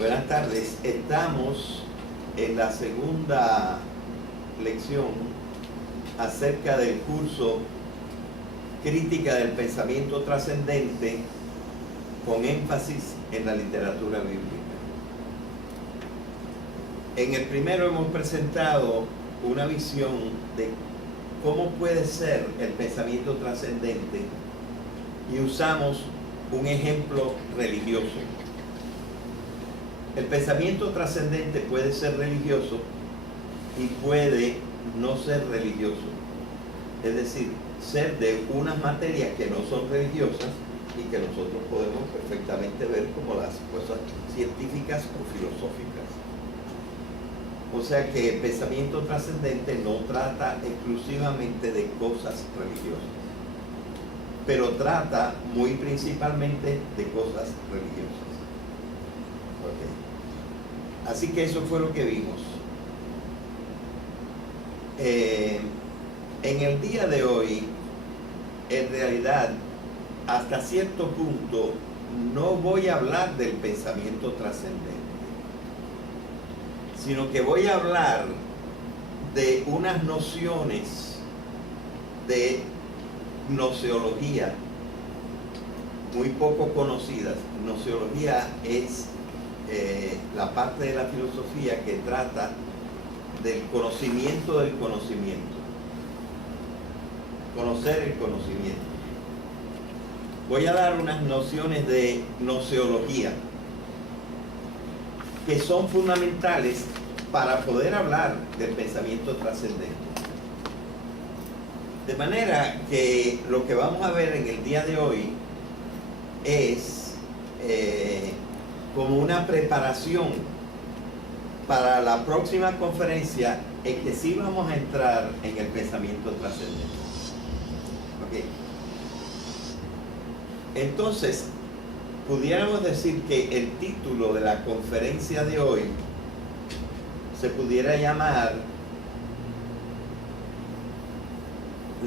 Buenas tardes. Estamos en la segunda lección acerca del curso Crítica del Pensamiento Trascendente con énfasis en la literatura bíblica. En el primero hemos presentado una visión de cómo puede ser el pensamiento trascendente y usamos un ejemplo religioso. El pensamiento trascendente puede ser religioso y puede no ser religioso. Es decir, ser de unas materias que no son religiosas y que nosotros podemos perfectamente ver como las cosas científicas o filosóficas. O sea que el pensamiento trascendente no trata exclusivamente de cosas religiosas, pero trata muy principalmente de cosas religiosas. Okay. Así que eso fue lo que vimos. En el día de hoy, en realidad, hasta cierto punto, no voy a hablar del pensamiento trascendente, sino que voy a hablar de unas nociones de gnoseología muy poco conocidas. Gnoseología es la parte de la filosofía que trata del conocimiento del conocimiento, conocer el conocimiento. Voy a dar unas nociones de gnoseología que son fundamentales para poder hablar del pensamiento trascendente. De manera que lo que vamos a ver en el día de hoy es como una preparación para la próxima conferencia en que sí vamos a entrar en el pensamiento trascendente. Okay. Entonces, pudiéramos decir que el título de la conferencia de hoy se pudiera llamar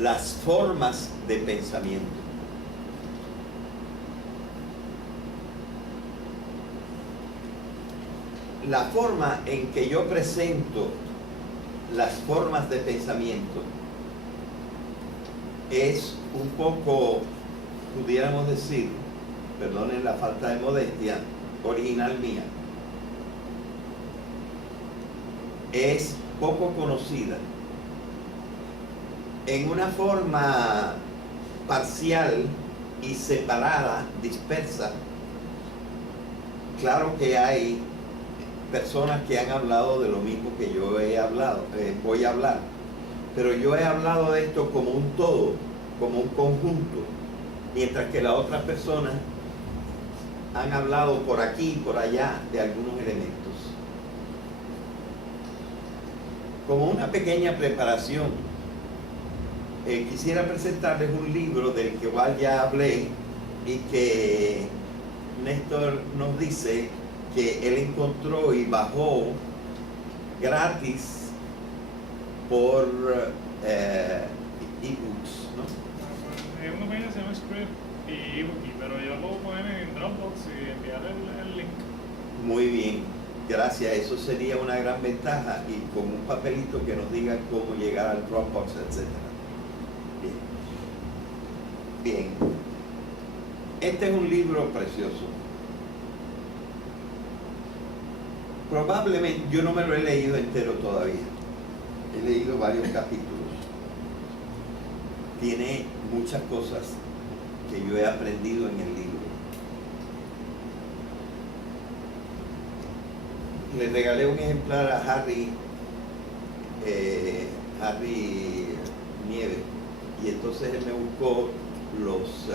Las formas de pensamiento. La forma en que yo presento las formas de pensamiento es un poco, pudiéramos decir, perdonen la falta de modestia, original mía. Es poco conocida. En una forma parcial y separada, dispersa, claro que hay personas que han hablado de lo mismo que yo he hablado, voy a hablar, pero yo he hablado de esto como un todo, como un conjunto, mientras que las otras personas han hablado por aquí y por allá de algunos elementos. Como una pequeña preparación, quisiera presentarles un libro del que igual ya hablé y que Néstor nos dice que él encontró y bajó gratis por ebooks, ¿no? Es una página que se llama Script y eBookie, pero yo lo puedo poner en Dropbox y enviar el link. Muy bien, gracias. Eso sería una gran ventaja y con un papelito que nos diga cómo llegar al Dropbox, etc. Bien. Bien. Este es un libro precioso. Probablemente, yo no me lo he leído entero todavía. He leído varios capítulos. Tiene muchas cosas que yo he aprendido en el libro. Le regalé un ejemplar a Harry Nieve, y entonces él me buscó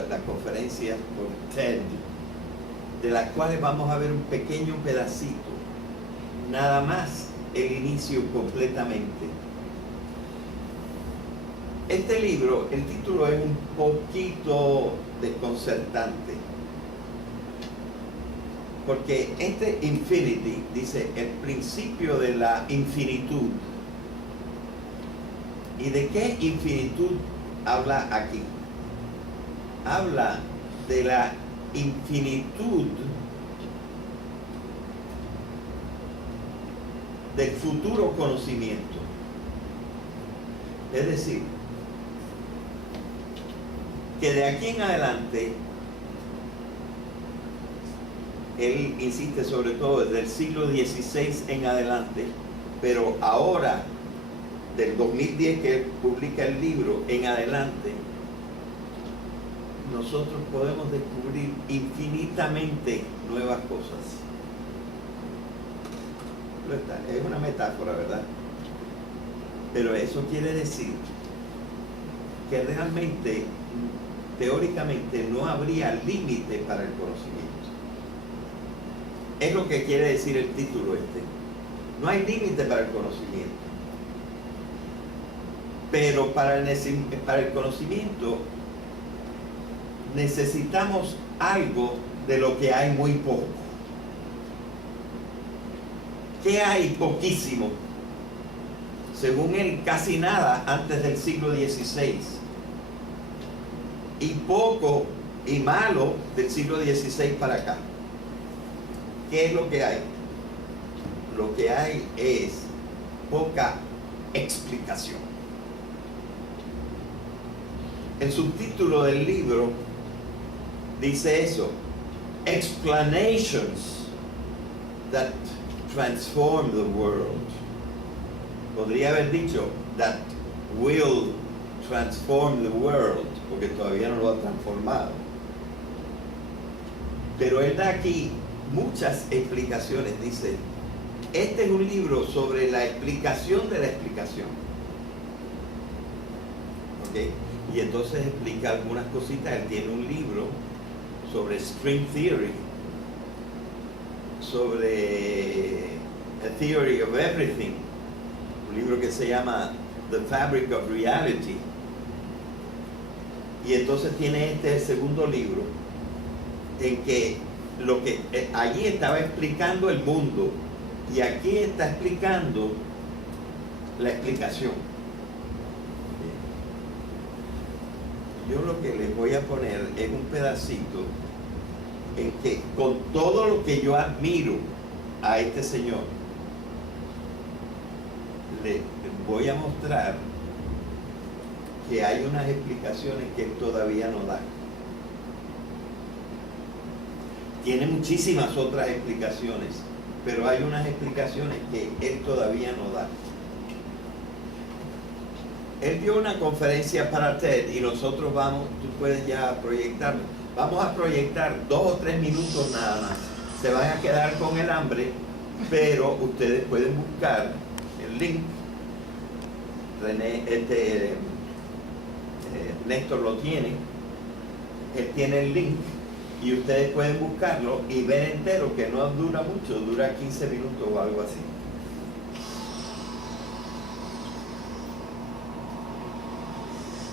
las conferencias por TED, de las cuales vamos a ver un pequeño pedacito, nada más el inicio completamente. Este libro, el título es un poquito desconcertante, porque este infinity dice el principio de la infinitud. ¿Y de qué infinitud habla aquí? Habla de la infinitud del futuro conocimiento. Es decir, que de aquí en adelante, él insiste sobre todo desde el siglo XVI en adelante, pero ahora, del 2010 que él publica el libro en adelante, nosotros podemos descubrir infinitamente nuevas cosas. Es una metáfora, ¿verdad? Pero eso quiere decir que realmente, teóricamente, no habría límite para el conocimiento. Es lo que quiere decir el título este. No hay límite para el conocimiento. Pero para el conocimiento necesitamos algo de lo que hay muy poco. ¿Qué hay? Poquísimo. Según él, casi nada antes del siglo XVI. Y poco y malo del siglo XVI para acá. ¿Qué es lo que hay? Lo que hay es poca explicación. El subtítulo del libro dice eso: Explanations that transform the world. Podría haber dicho that will transform the world, porque todavía no lo ha transformado. Pero él da aquí muchas explicaciones. Dice, este es un libro sobre la explicación de la explicación. ¿Ok? Y entonces explica algunas cositas. Él tiene un libro sobre string theory, sobre a theory of everything, un libro que se llama The Fabric of Reality. Y entonces tiene este segundo libro en que lo que allí estaba explicando el mundo y aquí está explicando la explicación. Yo lo que les voy a poner es un pedacito en que, con todo lo que yo admiro a este señor, le voy a mostrar que hay unas explicaciones que él todavía no da. Tiene muchísimas otras explicaciones, pero hay unas explicaciones que él todavía no da. Él dio una conferencia para TED y nosotros vamos, tú puedes ya proyectarlo. Vamos a proyectar 2 o 3 minutos nada más. Se van a quedar con el hambre, pero ustedes pueden buscar el link. Néstor lo tiene. Él tiene el link y ustedes pueden buscarlo y ver entero, que no dura mucho, dura 15 minutos o algo así.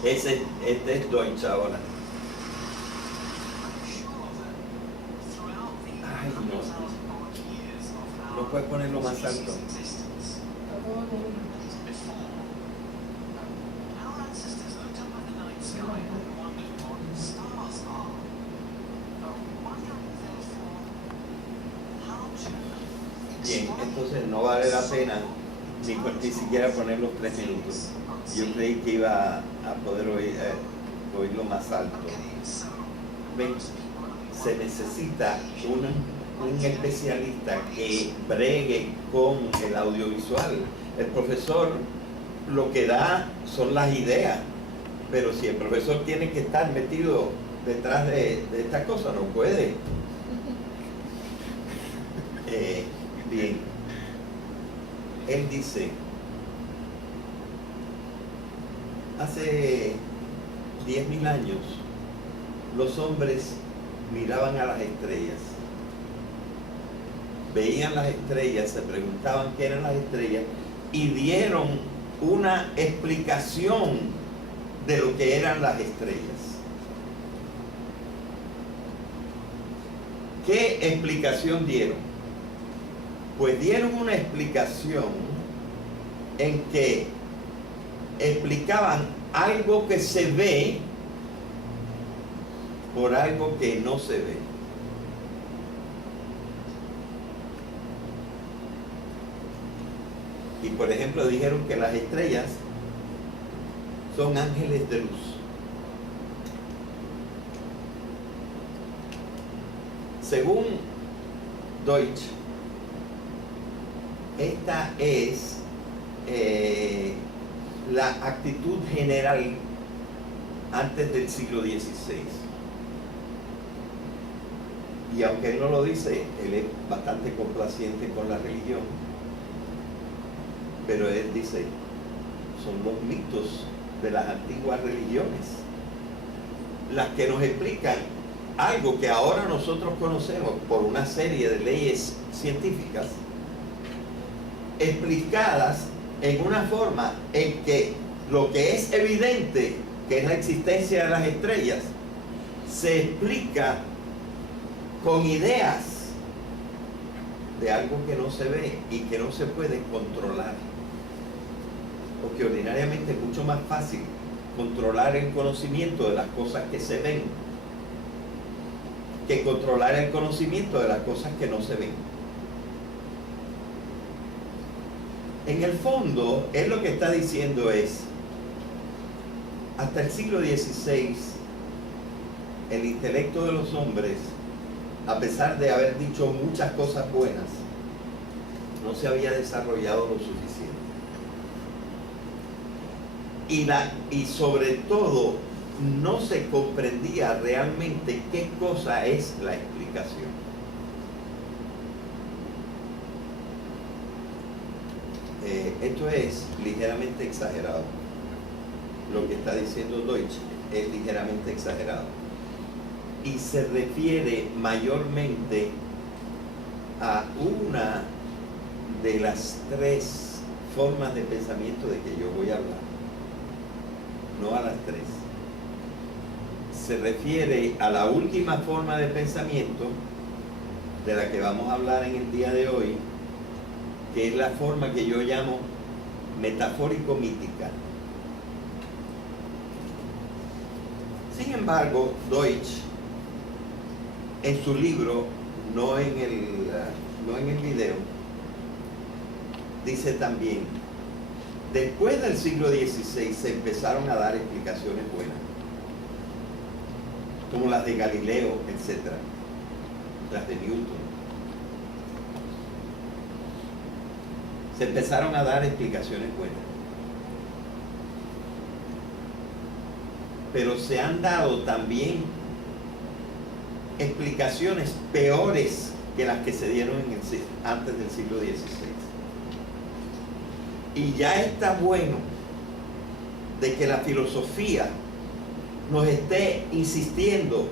Este es Deutsch ahora. Ay, no. No puedes ponerlo más alto. Bien, entonces no vale la pena ni siquiera poner los 3 minutos. Yo creí que iba a poder oírlo más alto. ¿Ven? Se necesita un especialista que bregue con el audiovisual. El profesor lo que da son las ideas, pero si el profesor tiene que estar metido detrás de esta cosa, no puede. Bien, él dice, hace 10.000 años los hombres miraban a las estrellas, veían las estrellas, se preguntaban qué eran las estrellas y dieron una explicación de lo que eran las estrellas. ¿Qué explicación dieron? Pues dieron una explicación en que explicaban algo que se ve por algo que no se ve. Y por ejemplo dijeron que las estrellas son ángeles de luz. Según Deutsch, esta es la actitud general antes del siglo XVI. Y aunque él no lo dice, él es bastante complaciente con la religión, pero él dice, son los mitos de las antiguas religiones las que nos explican algo que ahora nosotros conocemos por una serie de leyes científicas, explicadas en una forma en que lo que es evidente, que es la existencia de las estrellas, se explica con ideas de algo que no se ve y que no se puede controlar. Porque ordinariamente es mucho más fácil controlar el conocimiento de las cosas que se ven que controlar el conocimiento de las cosas que no se ven. En el fondo, él lo que está diciendo es, hasta el siglo XVI, el intelecto de los hombres, a pesar de haber dicho muchas cosas buenas, no se había desarrollado lo suficiente. Y sobre todo, no se comprendía realmente qué cosa es la explicación. Esto es ligeramente exagerado. Lo que está diciendo Deutsch es ligeramente exagerado. Y se refiere mayormente a una de las tres formas de pensamiento de que yo voy a hablar. No a las tres. Se refiere a la última forma de pensamiento de la que vamos a hablar en el día de hoy, que es la forma que yo llamo metafórico-mítica. Sin embargo, Deutsch, en su libro, no en el video, dice también, después del siglo XVI se empezaron a dar explicaciones buenas, como las de Galileo, etc., las de Newton. Se empezaron a dar explicaciones buenas. Pero se han dado también explicaciones peores que las que se dieron antes del siglo XVI. Y ya está bueno de que la filosofía nos esté insistiendo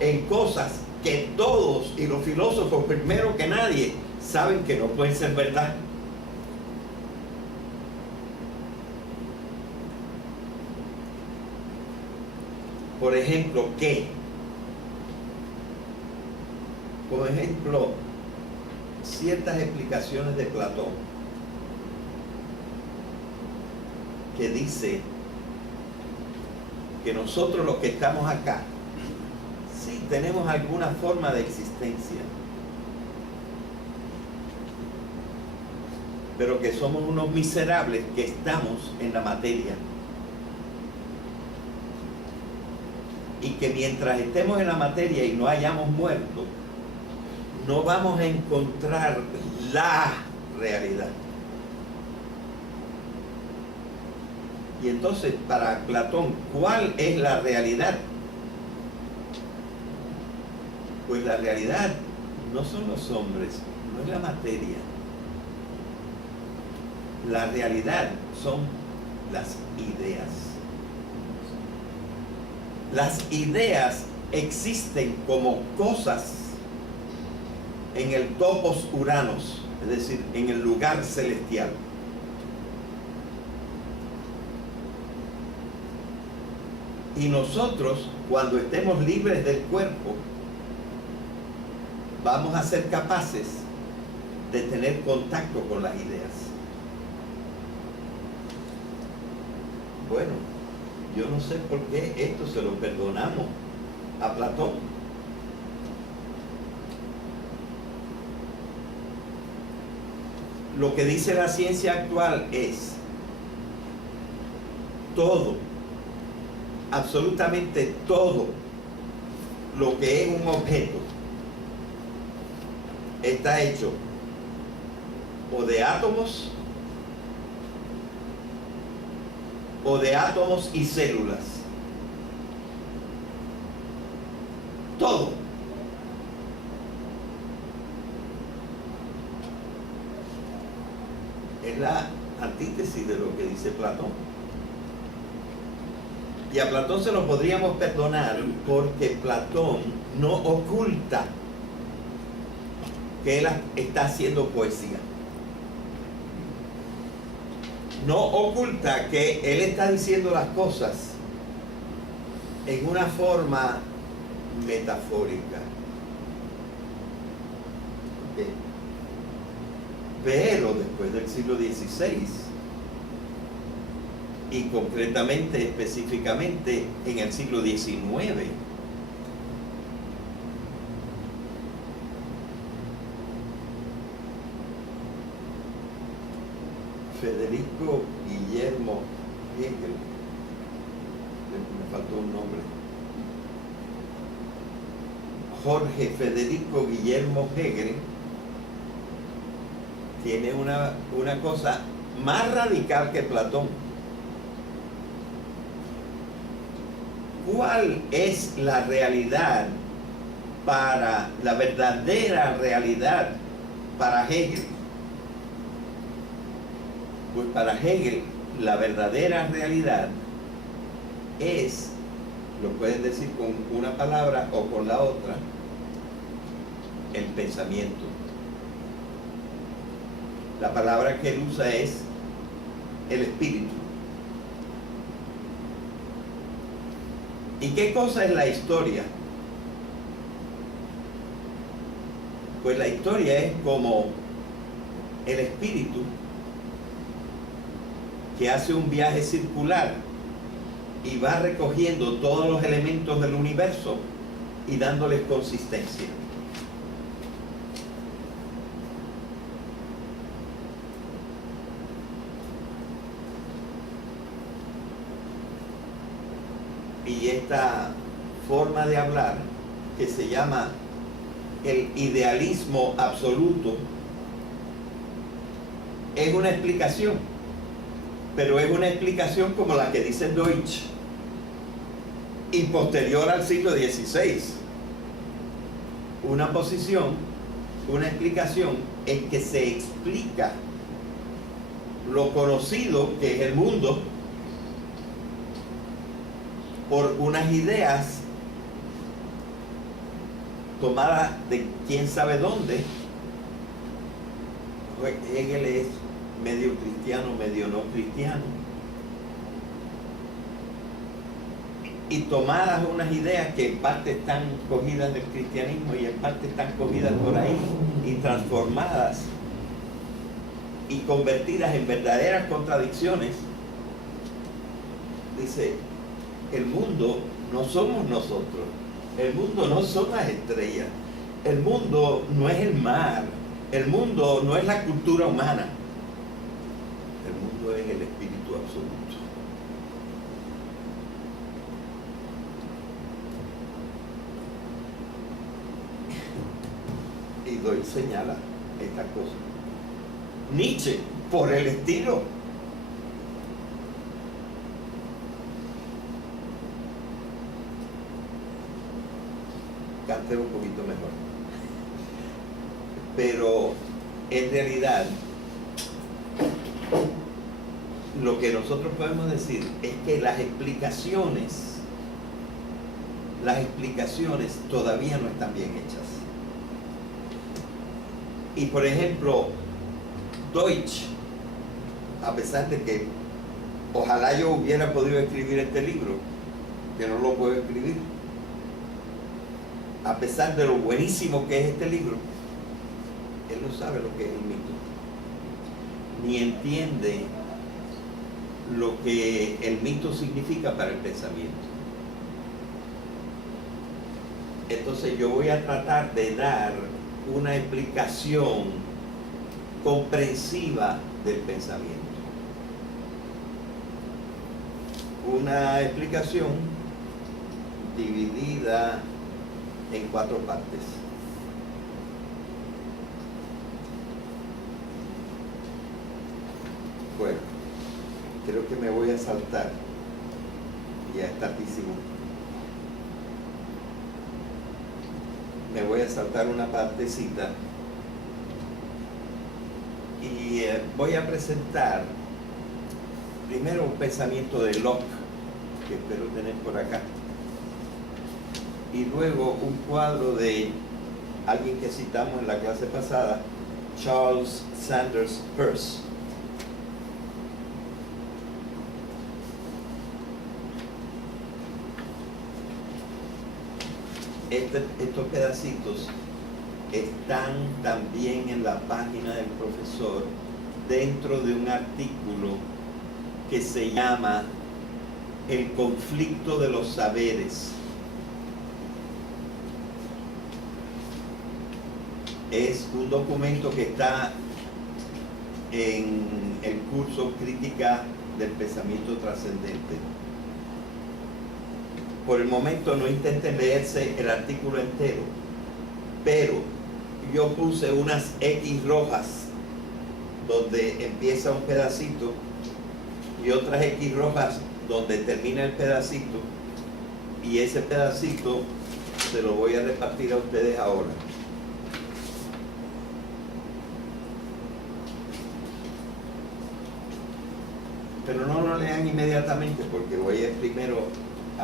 en cosas que todos, y los filósofos primero que nadie, saben que no pueden ser verdad. Por ejemplo, ¿qué? Por ejemplo, ciertas explicaciones de Platón, que dice que nosotros los que estamos acá, sí tenemos alguna forma de existencia, pero que somos unos miserables que estamos en la materia. Y que mientras estemos en la materia y no hayamos muerto, no vamos a encontrar la realidad. Y entonces, para Platón, ¿cuál es la realidad? Pues la realidad no son los hombres, no es la materia. La realidad son las ideas. Las ideas existen como cosas en el topos uranos, es decir, en el lugar celestial. Y nosotros, cuando estemos libres del cuerpo, vamos a ser capaces de tener contacto con las ideas. Bueno, yo no sé por qué esto se lo perdonamos a Platón. lo que dice la ciencia actual es todo, absolutamente todo lo que es un objeto está hecho o de átomos y células. Todo. Es la antítesis de lo que dice Platón. Y a Platón se lo podríamos perdonar porque Platón no oculta que él está haciendo poesía. No oculta que él está diciendo las cosas en una forma metafórica. ¿Okay? Pero después del siglo XVI, y concretamente, específicamente en el siglo XIX, Federico Guillermo Hegel, me faltó un nombre, Jorge Federico Guillermo Hegel, tiene una cosa más radical que Platón. ¿Cuál es la realidad la verdadera realidad para Hegel? Pues para Hegel la verdadera realidad es, lo pueden decir con una palabra o con la otra, el pensamiento. La palabra que él usa es el espíritu. ¿Y qué cosa es la historia? Pues la historia es como el espíritu que hace un viaje circular y va recogiendo todos los elementos del universo y dándoles consistencia. Y esta forma de hablar, que se llama el idealismo absoluto, es una explicación, pero es una explicación como la que dice Deutsch, y posterior al siglo XVI. Una posición, una explicación en que se explica lo conocido que es el mundo por unas ideas tomadas de quién sabe dónde. Hegel es medio cristiano, medio no cristiano, y tomadas unas ideas que en parte están cogidas del cristianismo y en parte están cogidas por ahí y transformadas y convertidas en verdaderas contradicciones. Dice: el mundo no somos nosotros, el mundo no son las estrellas, el mundo no es el mar, el mundo no es la cultura humana, el mundo es el espíritu absoluto. Y Deutsch señala esta cosa. Nietzsche, por el estilo. Cante un poquito mejor. Pero en realidad lo que nosotros podemos decir es que las explicaciones todavía no están bien hechas. Y por ejemplo, Deutsch, a pesar de que ojalá yo hubiera podido escribir este libro, que no lo puedo escribir, a pesar de lo buenísimo que es este libro, él no sabe lo que es el mito, ni entiende lo que el mito significa para el pensamiento. Entonces yo voy a tratar de dar una explicación comprensiva del pensamiento. Una explicación dividida en 4 partes. Bueno, creo que me voy a saltar, ya es tardísimo. Me voy a saltar una partecita y voy a presentar primero un pensamiento de Locke, que espero tener por acá, y luego un cuadro de alguien que citamos en la clase pasada, Charles Sanders Peirce. Estos pedacitos están también en la página del profesor dentro de un artículo que se llama El conflicto de los saberes. Es un documento que está en el curso Crítica del Pensamiento Trascendente. Por el momento no intenten leerse el artículo entero, pero yo puse unas X rojas donde empieza un pedacito y otras X rojas donde termina el pedacito, y ese pedacito se lo voy a repartir a ustedes ahora. Pero no lo lean inmediatamente porque voy a primero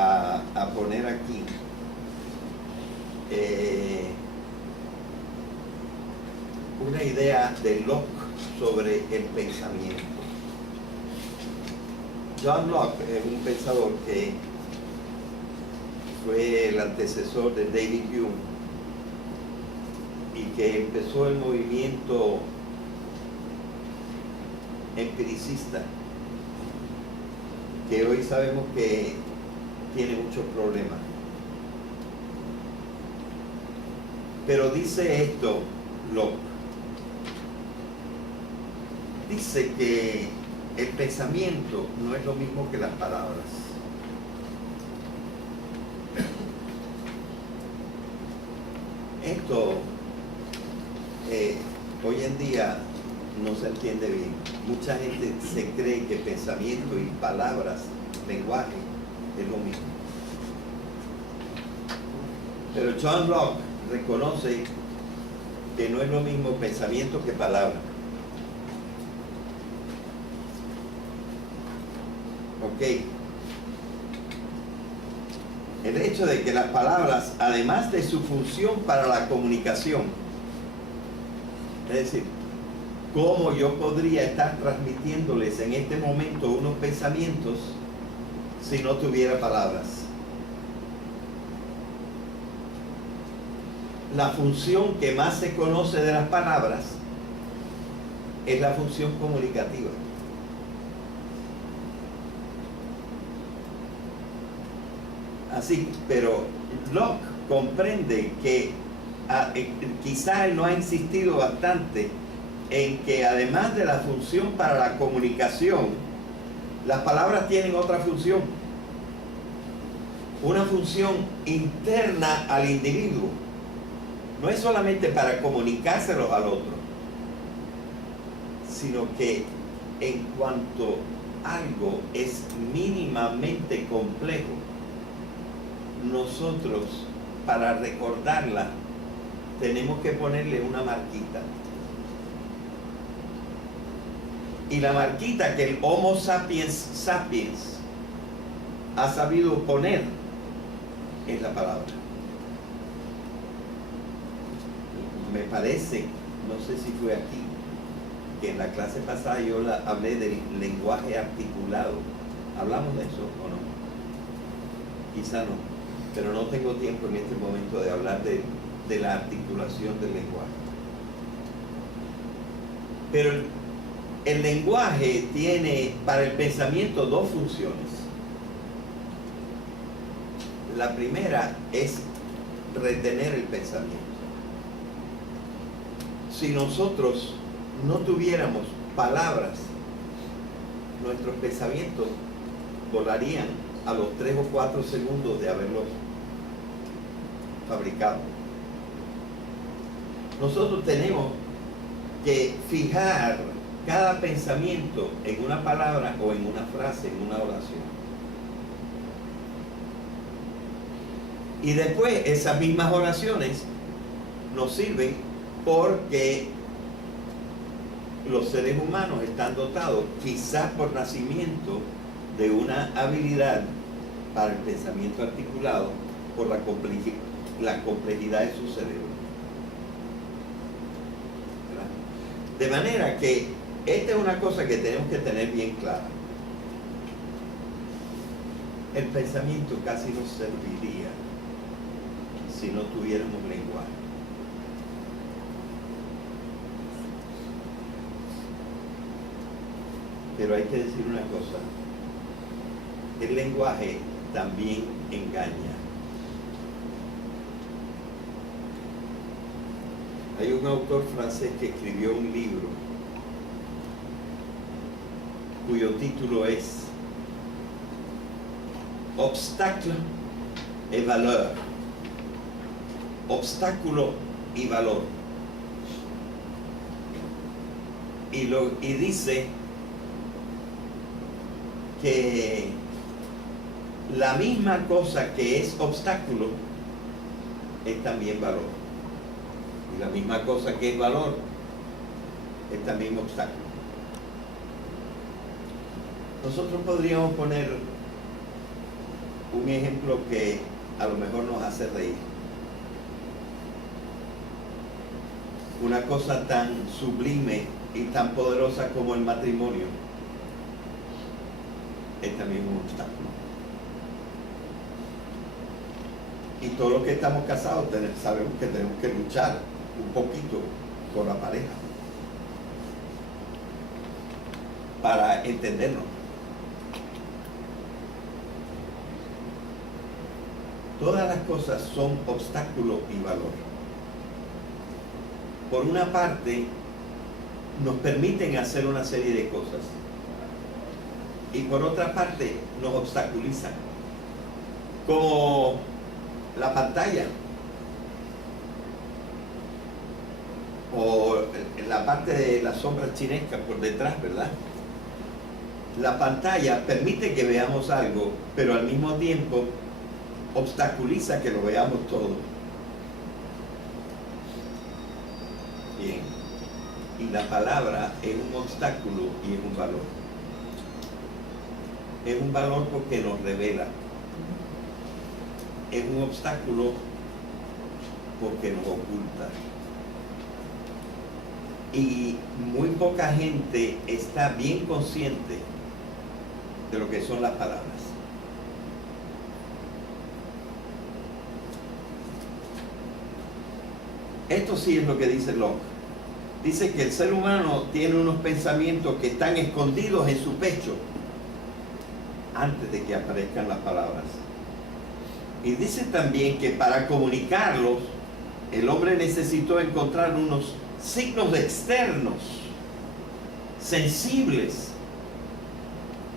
a poner aquí una idea de Locke sobre el pensamiento. John Locke es un pensador que fue el antecesor de David Hume y que empezó el movimiento empiricista, que hoy sabemos que tiene muchos problemas. Pero dice esto Locke. Dice que el pensamiento no es lo mismo que las palabras. Esto hoy en día no se entiende bien. Mucha gente se cree que pensamiento y palabras, lenguaje, es lo mismo. Pero John Locke reconoce que no es lo mismo pensamiento que palabra. Ok. El hecho de que las palabras, además de su función para la comunicación, es decir, cómo yo podría estar transmitiéndoles en este momento unos pensamientos si no tuviera palabras. La función que más se conoce de las palabras es la función comunicativa. Así, pero Locke comprende que quizá él no ha insistido bastante en que además de la función para la comunicación, las palabras tienen otra función, una función interna al individuo. No es solamente para comunicárselos al otro, sino que en cuanto algo es mínimamente complejo, nosotros para recordarla tenemos que ponerle una marquita. Y la marquita que el Homo sapiens sapiens ha sabido poner es la palabra. Me parece, no sé si fue aquí, que en la clase pasada yo hablé del lenguaje articulado. ¿Hablamos de eso o no? Quizá no, pero no tengo tiempo en este momento de hablar de la articulación del lenguaje. Pero el lenguaje tiene para el pensamiento dos funciones. La primera es retener el pensamiento. Si nosotros no tuviéramos palabras, nuestros pensamientos volarían a los 3 o 4 segundos de haberlos fabricado. Nosotros tenemos que fijar cada pensamiento en una palabra o en una frase, en una oración. Y después esas mismas oraciones nos sirven porque los seres humanos están dotados, quizás por nacimiento, de una habilidad para el pensamiento articulado por la complejidad de su cerebro. ¿Verdad? De manera que esta es una cosa que tenemos que tener bien clara. El pensamiento casi no serviría si no tuviéramos lenguaje. Pero hay que decir una cosa, el lenguaje también engaña. Hay un autor francés que escribió un libro cuyo título es Obstacle et valeur. Obstáculo y valor. Y dice que la misma cosa que es obstáculo es también valor. Y la misma cosa que es valor es también obstáculo. Nosotros podríamos poner un ejemplo que a lo mejor nos hace reír. Una cosa tan sublime y tan poderosa como el matrimonio es también un obstáculo. Y todos los que estamos casados sabemos que tenemos que luchar un poquito con la pareja para entendernos. Todas las cosas son obstáculo y valor. Por una parte, nos permiten hacer una serie de cosas. Y por otra parte, nos obstaculizan. Como la pantalla. O la parte de la sombra chinesca por detrás, ¿verdad? La pantalla permite que veamos algo, pero al mismo tiempo obstaculiza que lo veamos todo. Bien. Y la palabra es un obstáculo y es un valor. Es un valor porque nos revela. Es un obstáculo porque nos oculta. Y muy poca gente está bien consciente de lo que son las palabras. Esto sí es lo que dice Locke. Dice que el ser humano tiene unos pensamientos que están escondidos en su pecho antes de que aparezcan las palabras. Y dice también que para comunicarlos, el hombre necesitó encontrar unos signos externos, sensibles,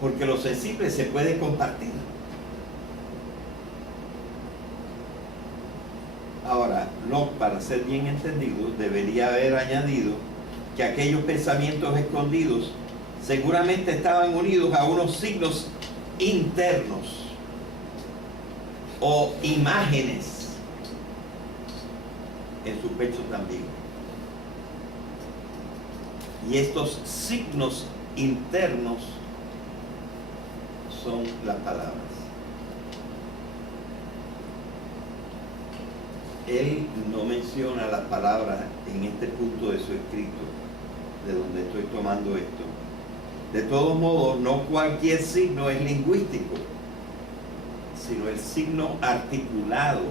porque lo sensible se puede compartir. Ahora, Locke, para ser bien entendido, debería haber añadido que aquellos pensamientos escondidos seguramente estaban unidos a unos signos internos o imágenes en su pecho también. Y estos signos internos son las palabras. Él no menciona las palabras en este punto de su escrito, de donde estoy tomando esto. De todos modos, no cualquier signo es lingüístico, sino el signo articulado.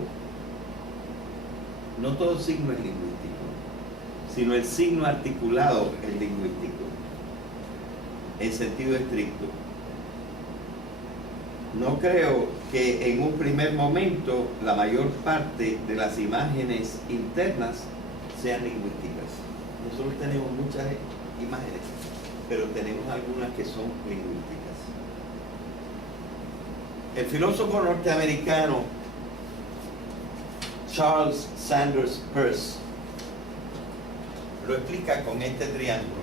No todo signo es lingüístico, sino el signo articulado es lingüístico, en sentido estricto. No creo que en un primer momento la mayor parte de las imágenes internas sean lingüísticas. Nosotros tenemos muchas imágenes, pero tenemos algunas que son lingüísticas. El filósofo norteamericano Charles Sanders Peirce lo explica con este triángulo.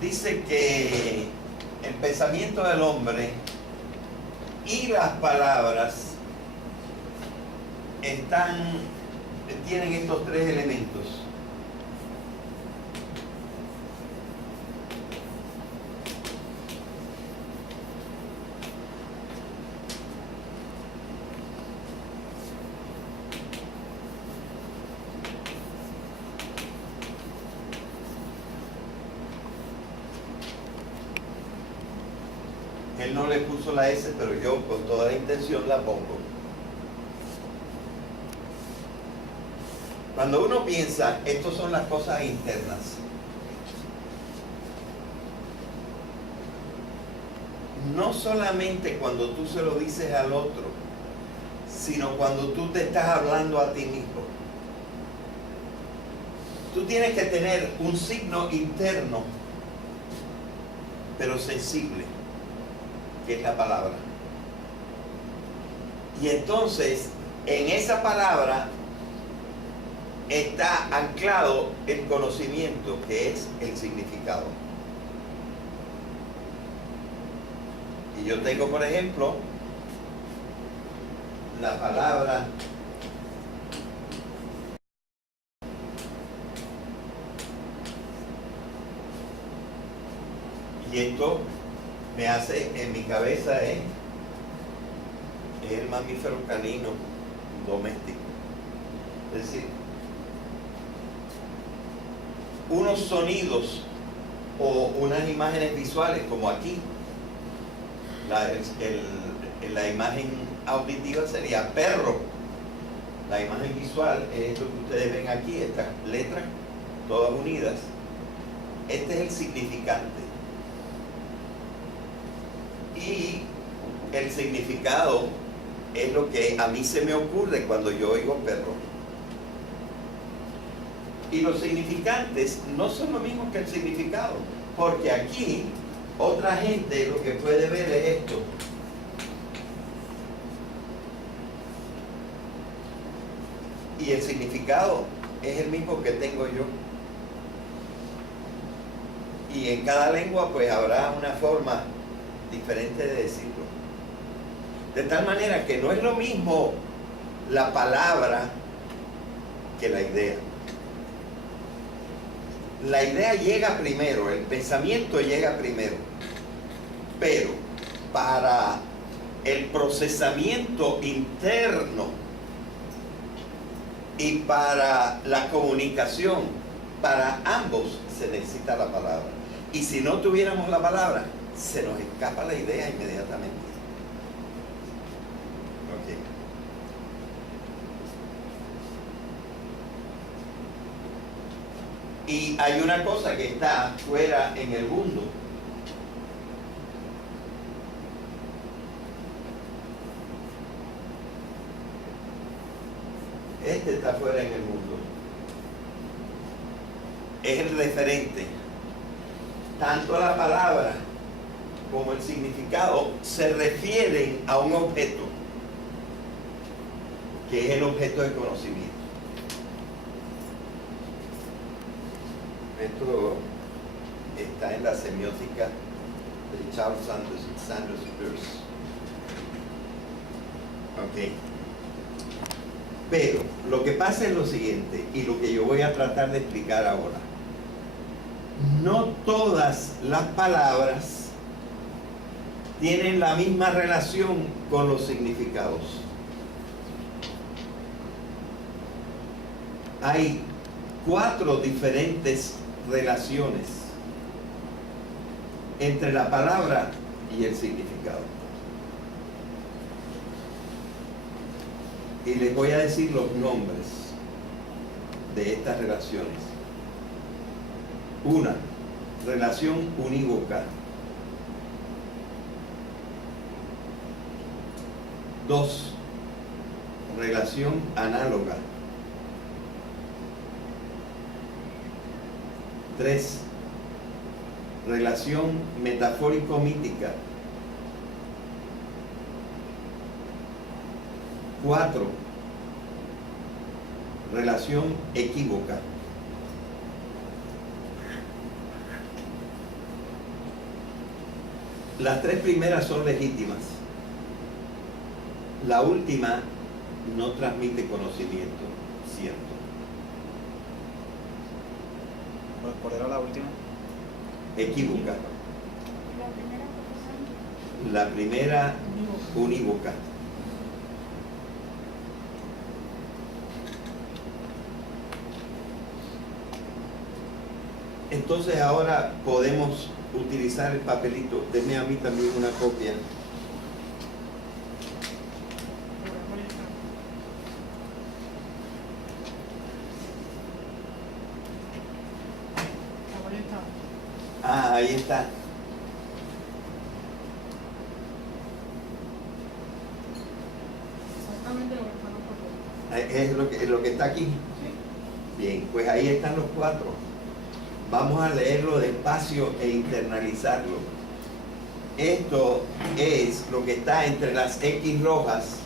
Dice que el pensamiento del hombre y las palabras tienen estos tres elementos. Él no le puso la S, pero yo con toda la intención la pongo. Cuando uno piensa, estas son las cosas internas. No solamente cuando tú se lo dices al otro, sino cuando tú te estás hablando a ti mismo. Tú tienes que tener un signo interno, pero sensible, que es la palabra. Y entonces, en esa palabra está anclado el conocimiento, que es el significado. Y yo tengo, por ejemplo, la palabra y esto me hace en mi cabeza es el mamífero canino doméstico. Es decir, unos sonidos o unas imágenes visuales como aquí. La imagen auditiva sería perro. La imagen visual es lo que ustedes ven aquí, estas letras todas unidas. Este es el significante. Y el significado es lo que a mí se me ocurre cuando yo oigo perro. Y los significantes no son lo mismo que el significado, porque aquí otra gente lo que puede ver es esto. Y el significado es el mismo que tengo yo. Y en cada lengua pues habrá una forma diferente de decirlo. De tal manera que no es lo mismo la palabra que la idea. La idea llega primero, el pensamiento llega primero. Pero para el procesamiento interno y para la comunicación, para ambos se necesita la palabra. Y si no tuviéramos la palabra, se nos escapa la idea inmediatamente. Ok. Y hay una cosa que está fuera en el mundo. Este está fuera en el mundo. Es el referente. Tanto la palabra como el significado se refieren a un objeto, que es el objeto de conocimiento. Esto está en la semiótica de Charles Sanders Peirce. Ok. Pero lo que pasa es lo siguiente, y lo que yo voy a tratar de explicar ahora. No todas las palabras tienen la misma relación con los significados. Hay 4 diferentes relaciones entre la palabra y el significado. Y les voy a decir los nombres de estas relaciones. 1. Relación unívoca. 2. relación análoga. 3, relación metafórico-mítica. 4, relación equívoca. Las 3 primeras son legítimas. La última no transmite conocimiento, cierto. ¿Cuál era la última? Equívoca. La primera, La primera, unívoca. Entonces ahora podemos utilizar el papelito. Denme a mí también una copia. Ah, ahí está. exactamente lo que están los papeles. Es lo que está aquí. Bien, pues ahí están los 4. Vamos a leerlo despacio e internalizarlo. Esto es lo que está entre las X rojas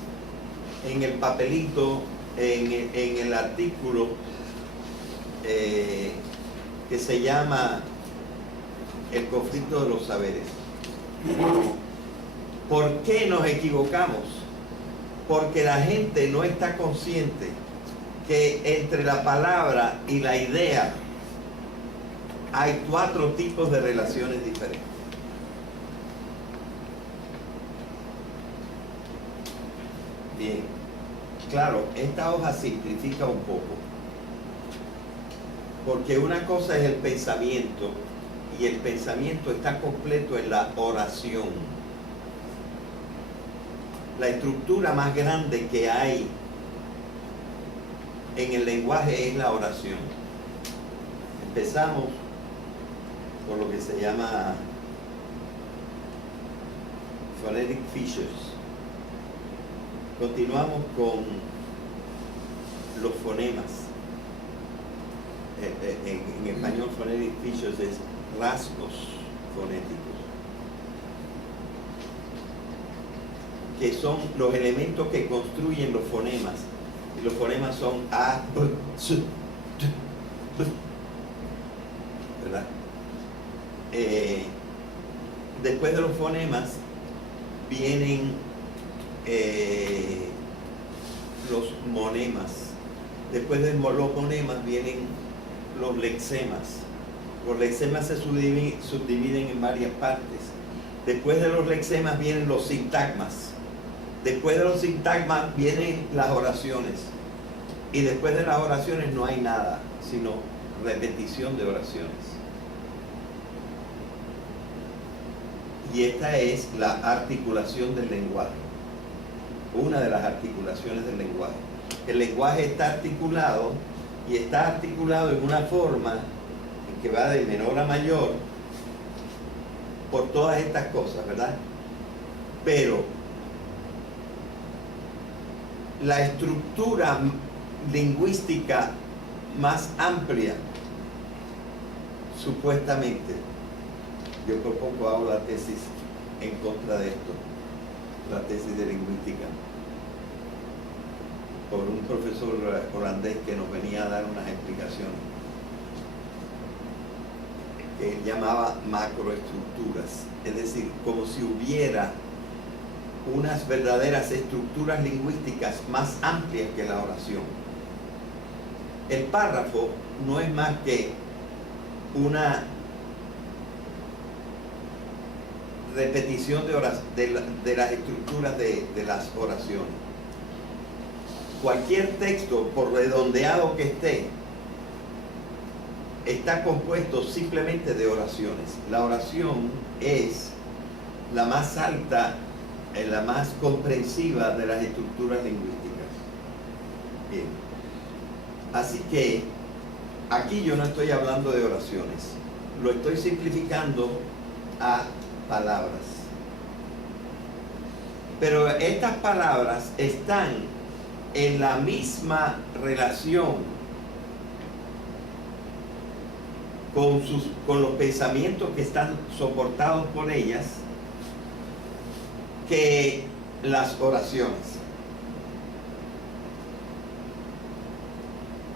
en el papelito, en el artículo que se llama El conflicto de los saberes. ¿Por qué nos equivocamos? Porque la gente no está consciente que entre la palabra y la idea hay 4 tipos de relaciones diferentes. Bien, claro, esta hoja simplifica un poco, porque una cosa es el pensamiento, y el pensamiento está completo en la oración. La estructura más grande que hay en el lenguaje es la oración. Empezamos por lo que se llama phonetic features. Continuamos con los fonemas. En español, phonetic features es rasgos fonéticos, que son los elementos que construyen los fonemas. Y los fonemas son A, B, S, T, B, ¿verdad? Después de los fonemas vienen los monemas. Después de los monemas vienen los lexemas. Los lexemas se subdividen en varias partes. Después de los lexemas vienen los sintagmas. Después de los sintagmas vienen las oraciones. Y después de las oraciones no hay nada, sino repetición de oraciones. Y esta es la articulación del lenguaje. Una de las articulaciones del lenguaje. El lenguaje está articulado, y está articulado en una forma que va de menor a mayor por todas estas cosas, ¿verdad? Pero la estructura lingüística más amplia, supuestamente, yo por poco hago la tesis en contra de esto, la tesis de lingüística, por un profesor holandés que nos venía a dar unas explicaciones que él llamaba macroestructuras, es decir, como si hubiera unas verdaderas estructuras lingüísticas más amplias que la oración. El párrafo no es más que una repetición de las estructuras de las oraciones. Cualquier texto, por redondeado que esté, está compuesto simplemente de oraciones. La oración es la más alta, la más comprensiva de las estructuras lingüísticas. Bien. Así que aquí yo no estoy hablando de oraciones, lo estoy simplificando a palabras. Pero estas palabras están en la misma relación con los pensamientos que están soportados por ellas que las oraciones.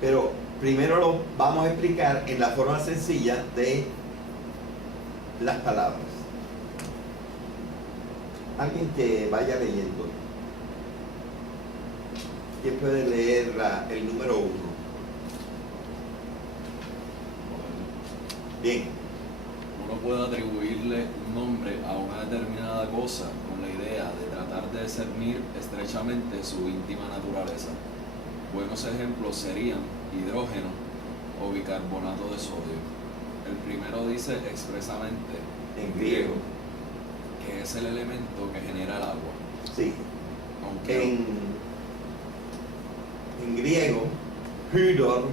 Pero primero lo vamos a explicar en la forma sencilla de las palabras. Alguien que vaya leyendo. ¿Quién puede leer el número 1? Bien. Uno puede atribuirle un nombre a una determinada cosa con la idea de tratar de discernir estrechamente su íntima naturaleza. Buenos ejemplos serían hidrógeno o bicarbonato de sodio. El primero dice expresamente En griego. que es el elemento que genera el agua. Sí. Aunque En griego, hydor,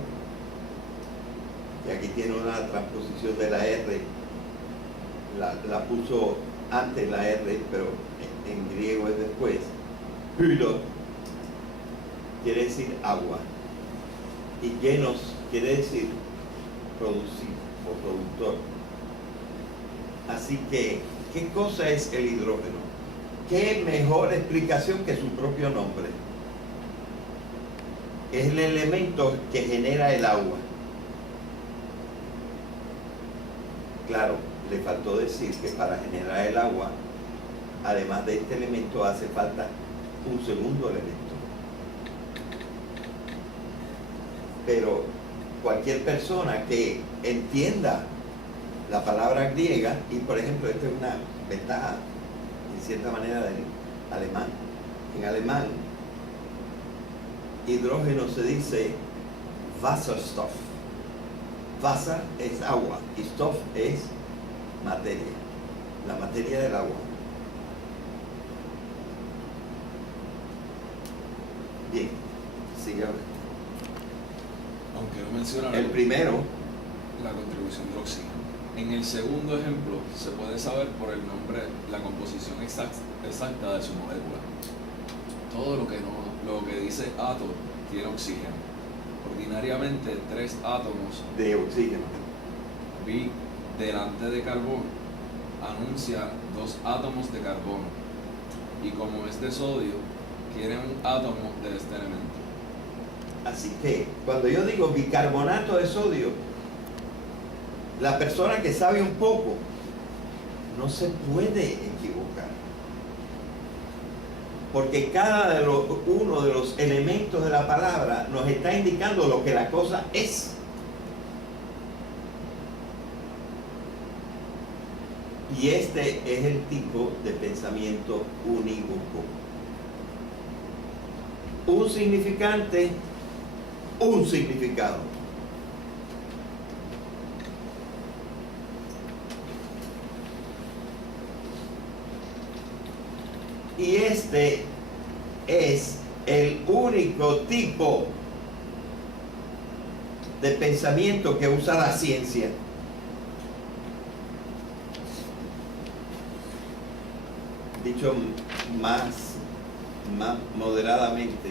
y aquí tiene una transposición de la R, la puso antes la R, pero en griego es después. Hydor quiere decir agua, y genos quiere decir producir o productor. Así que, ¿qué cosa es el hidrógeno? ¿Qué mejor explicación que su propio nombre? Es el elemento que genera el agua. Claro, le faltó decir que para generar el agua, además de este elemento, hace falta un segundo elemento. Pero cualquier persona que entienda la palabra griega, y por ejemplo, esta es una ventaja, en cierta manera, del alemán. En alemán, hidrógeno se dice Wasserstoff. Wasser es agua y Stoff es materia, la materia del agua. Bien, sigue. aunque no menciona El primero, la contribución del oxígeno. En el segundo ejemplo se puede saber por el nombre la composición exacta de su molécula. Todo lo que dice átomo tiene oxígeno. Ordinariamente 3 átomos de oxígeno. B delante de carbono anuncia 2 átomos de carbono, y como es de sodio quiere un átomo de este elemento. Así que cuando yo digo bicarbonato de sodio, la persona que sabe un poco no se puede equivocar, porque uno de los elementos de la palabra nos está indicando lo que la cosa es. Y este es el tipo de pensamiento unívoco. Un significante, un significado. Y este es el único tipo de pensamiento que usa la ciencia. Dicho más moderadamente,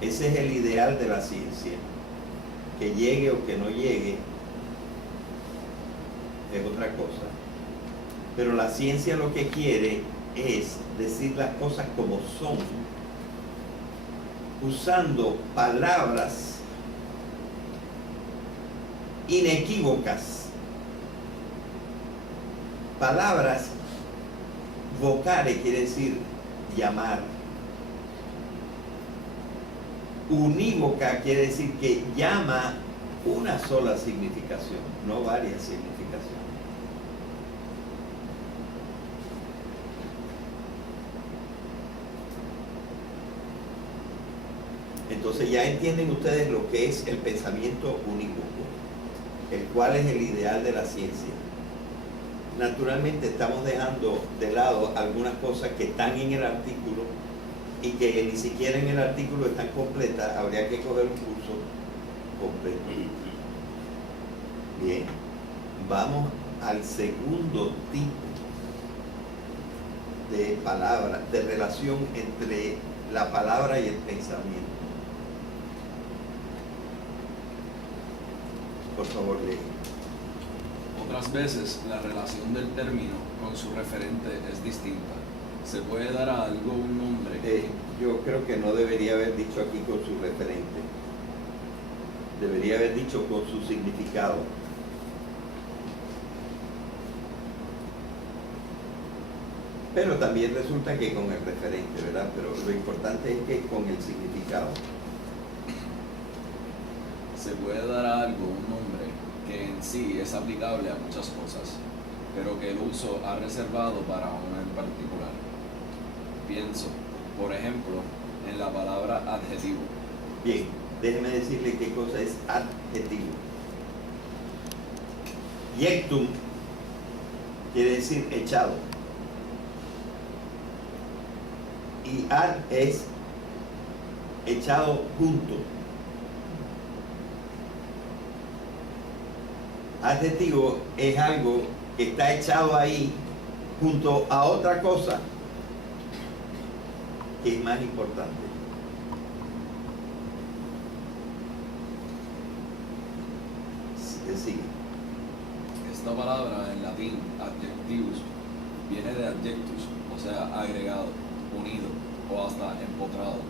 ese es el ideal de la ciencia. Que llegue o que no llegue es otra cosa. Pero la ciencia lo que quiere es decir las cosas como son, usando palabras inequívocas, palabras vocare quiere decir llamar, unívoca quiere decir que llama una sola significación, no varias significaciones. Entonces ya entienden ustedes lo que es el pensamiento unívoco, el cual es el ideal de la ciencia. Naturalmente estamos dejando de lado algunas cosas que están en el artículo y que ni siquiera en el artículo están completas. Habría que coger un curso completo. Bien, vamos al segundo tipo de palabra, de relación entre la palabra y el pensamiento. Por favor, lee. Otras veces, la relación del término con su referente es distinta. Se puede dar a algo un nombre. Yo creo que no debería haber dicho aquí con su referente. Debería haber dicho con su significado. Pero también resulta que con el referente, ¿verdad? Pero lo importante es que con el significado. Se puede dar a algo un nombre que en sí es aplicable a muchas cosas, pero que el uso ha reservado para una en particular. Pienso, por ejemplo, en la palabra adjetivo. Bien, déjeme decirle qué cosa es adjetivo. Iectum quiere decir echado. Y ad es echado junto. Adjetivo es algo que está echado ahí junto a otra cosa que es más importante. Sigue. Esta palabra en latín, adjectivus, viene de adjectus, o sea, agregado, unido o hasta empotrado.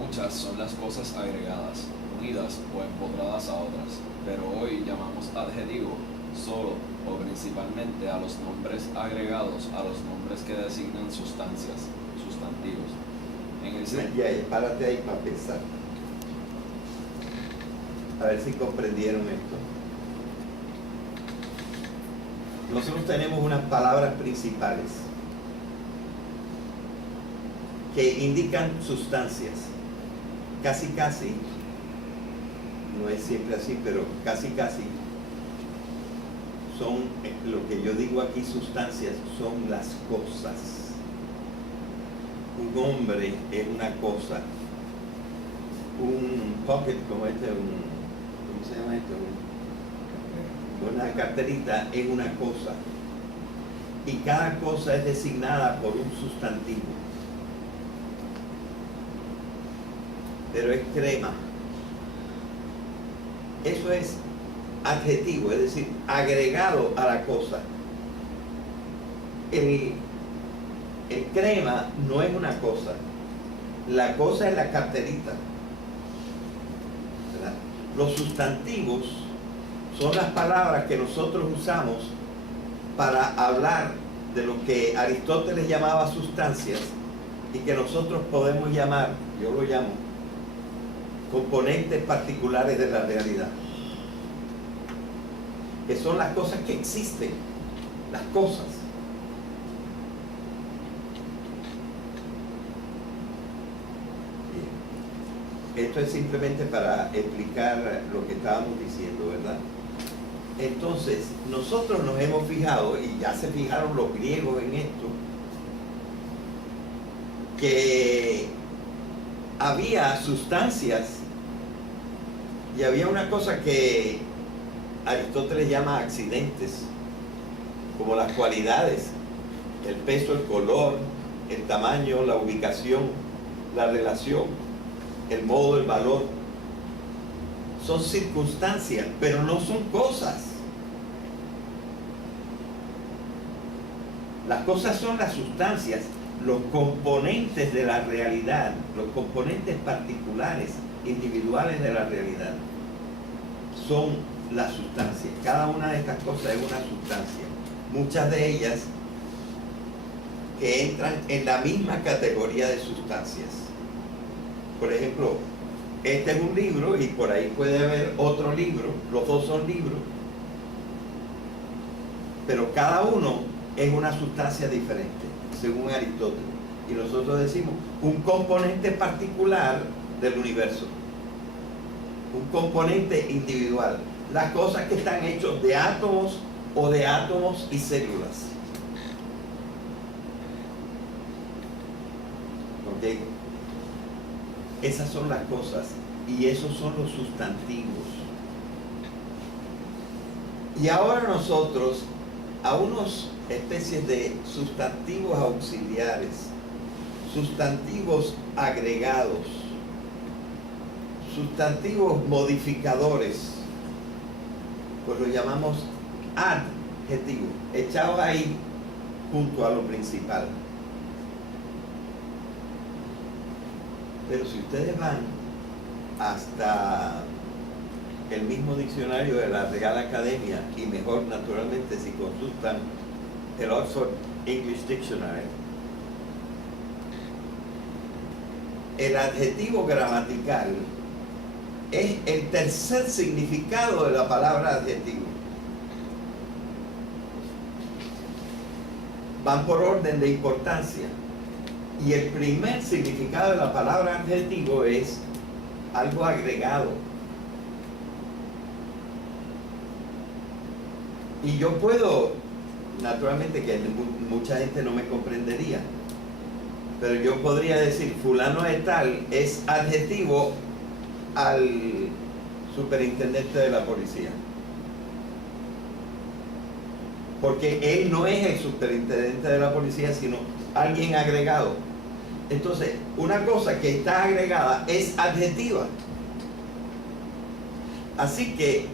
Muchas son las cosas agregadas, unidas o empotradas a otras, pero hoy llamamos adjetivo solo o principalmente a los nombres agregados a los nombres que designan sustancias, sustantivos. En el Ya, párate ahí para pensar. A ver si comprendieron esto. Nosotros tenemos unas palabras principales que indican sustancias. Casi, no es siempre así, pero casi, son lo que yo digo aquí sustancias, son las cosas. Un hombre es una cosa. Un pocket como este, ¿cómo se llama esto? Una carterita es una cosa. Y cada cosa es designada por un sustantivo. Pero es crema. Eso es adjetivo, es decir, agregado a la cosa. El crema no es una cosa. La cosa es la carterita. ¿Verdad? Los sustantivos son las palabras que nosotros usamos para hablar de lo que Aristóteles llamaba sustancias y que nosotros podemos llamar, yo lo llamo, componentes particulares de la realidad, que son las cosas que existen, las cosas. Bien. Esto es simplemente para explicar lo que estábamos diciendo, ¿verdad? Entonces, nosotros nos hemos fijado, y ya se fijaron los griegos en esto, que había sustancias y había una cosa que Aristóteles llama accidentes, como las cualidades, el peso, el color, el tamaño, la ubicación, la relación, el modo, el valor. Son circunstancias, pero no son cosas. Las cosas son las sustancias, los componentes de la realidad, los componentes particulares, individuales de la realidad, son las sustancias. Cada una de estas cosas es una sustancia. Muchas de ellas que entran en la misma categoría de sustancias. Por ejemplo, este es un libro y por ahí puede haber otro libro, los dos son libros, pero cada uno es una sustancia diferente, según Aristóteles. Y nosotros decimos un componente particular del universo, un componente individual, las cosas que están hechas de átomos o de átomos y células. ¿Ok? Esas son las cosas y esos son los sustantivos. Y ahora nosotros a unos especies de sustantivos auxiliares. sustantivos agregados, sustantivos modificadores, pues lo llamamos adjetivos, echados ahí junto a lo principal. Pero si ustedes van hasta el mismo diccionario de la Real Academia, y mejor naturalmente si consultan el Oxford English Dictionary, el adjetivo gramatical es el tercer significado de la palabra adjetivo. Van por orden de importancia. Y el primer significado de la palabra adjetivo es algo agregado. Y yo puedo, naturalmente que mucha gente no me comprendería, pero yo podría decir fulano de tal es adjetivo al superintendente de la policía. Porque él no es el superintendente de la policía, sino alguien agregado. Entonces, una cosa que está agregada es adjetiva. Así que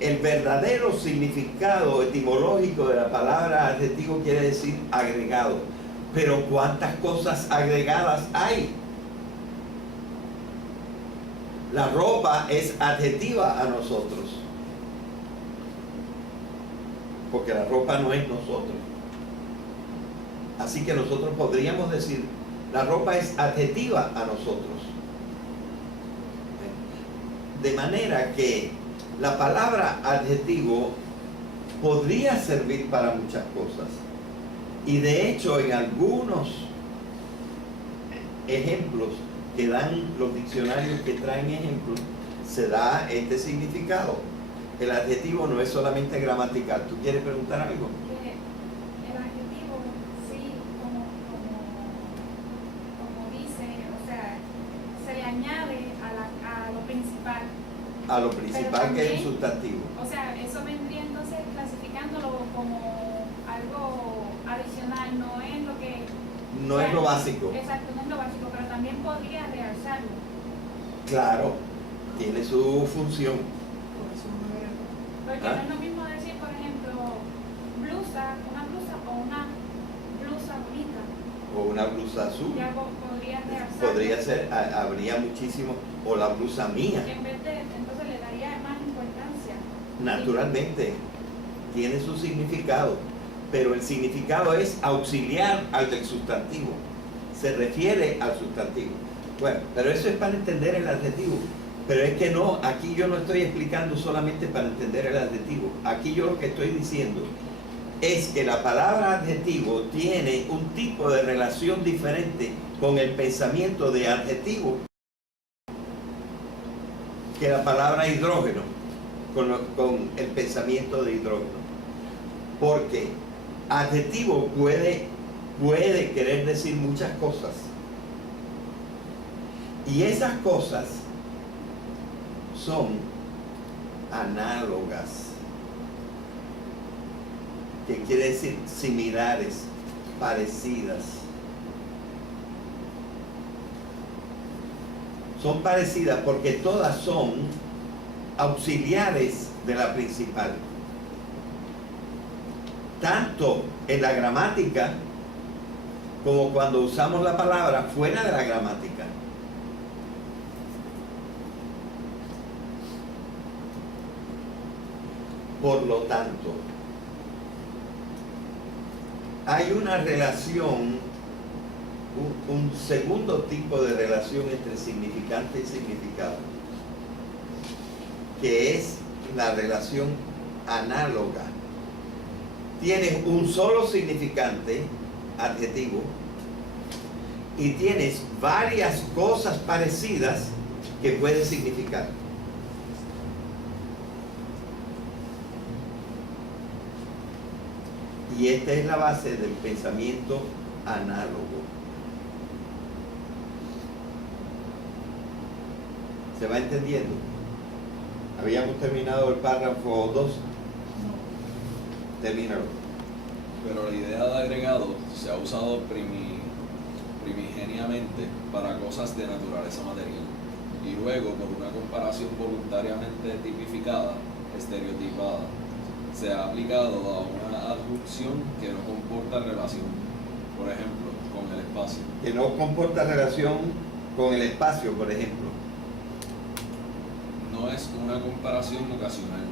el verdadero significado etimológico de la palabra adjetivo quiere decir agregado. Pero ¿cuántas cosas agregadas hay? La ropa es adjetiva a nosotros, porque la ropa no es nosotros. Así que nosotros podríamos decir, la ropa es adjetiva a nosotros. De manera que la palabra adjetivo podría servir para muchas cosas. Y de hecho, en algunos ejemplos que dan los diccionarios que traen ejemplos, se da este significado. El adjetivo no es solamente gramatical. ¿Tú quieres preguntar algo? El adjetivo, sí, como dice, o sea, se le añade a lo principal. A lo principal también, que es el sustantivo. O sea, eso vendría entonces clasificándolo como algo adicional, no es lo que... No es lo básico. Exacto, no es lo básico, pero también podría realzarlo. Claro, tiene su función. Porque no es lo mismo decir, por ejemplo, blusa, una blusa o una blusa bonita. O una blusa azul. Ya podría realzarlo. Podría ser, habría muchísimo, o la blusa mía. En vez de, entonces le daría más importancia. Naturalmente, tiene su significado, pero el significado es auxiliar al del sustantivo. Se refiere al sustantivo. Bueno, pero eso es para entender el adjetivo. Pero es que no, aquí yo no estoy explicando solamente para entender el adjetivo. Aquí yo lo que estoy diciendo es que la palabra adjetivo tiene un tipo de relación diferente con el pensamiento de adjetivo que la palabra hidrógeno, con el pensamiento de hidrógeno. Porque adjetivo puede querer decir muchas cosas. Y esas cosas son análogas, que quiere decir similares, parecidas. Son parecidas porque todas son auxiliares de la principal. Tanto en la gramática como cuando usamos la palabra fuera de la gramática. Por lo tanto, hay una relación, un segundo tipo de relación entre significante y significado, que es la relación análoga. Tienes un solo significante, adjetivo, y tienes varias cosas parecidas que puede significar. Y esta es la base del pensamiento análogo. ¿Se va entendiendo? Habíamos terminado el párrafo 2. Termínalo. Pero la idea de agregado se ha usado primigeniamente para cosas de naturaleza material, y luego por una comparación voluntariamente tipificada, estereotipada, se ha aplicado a una adjunción que no comporta relación, por ejemplo, con el espacio. Que no comporta relación con el espacio, por ejemplo. No es una comparación ocasional,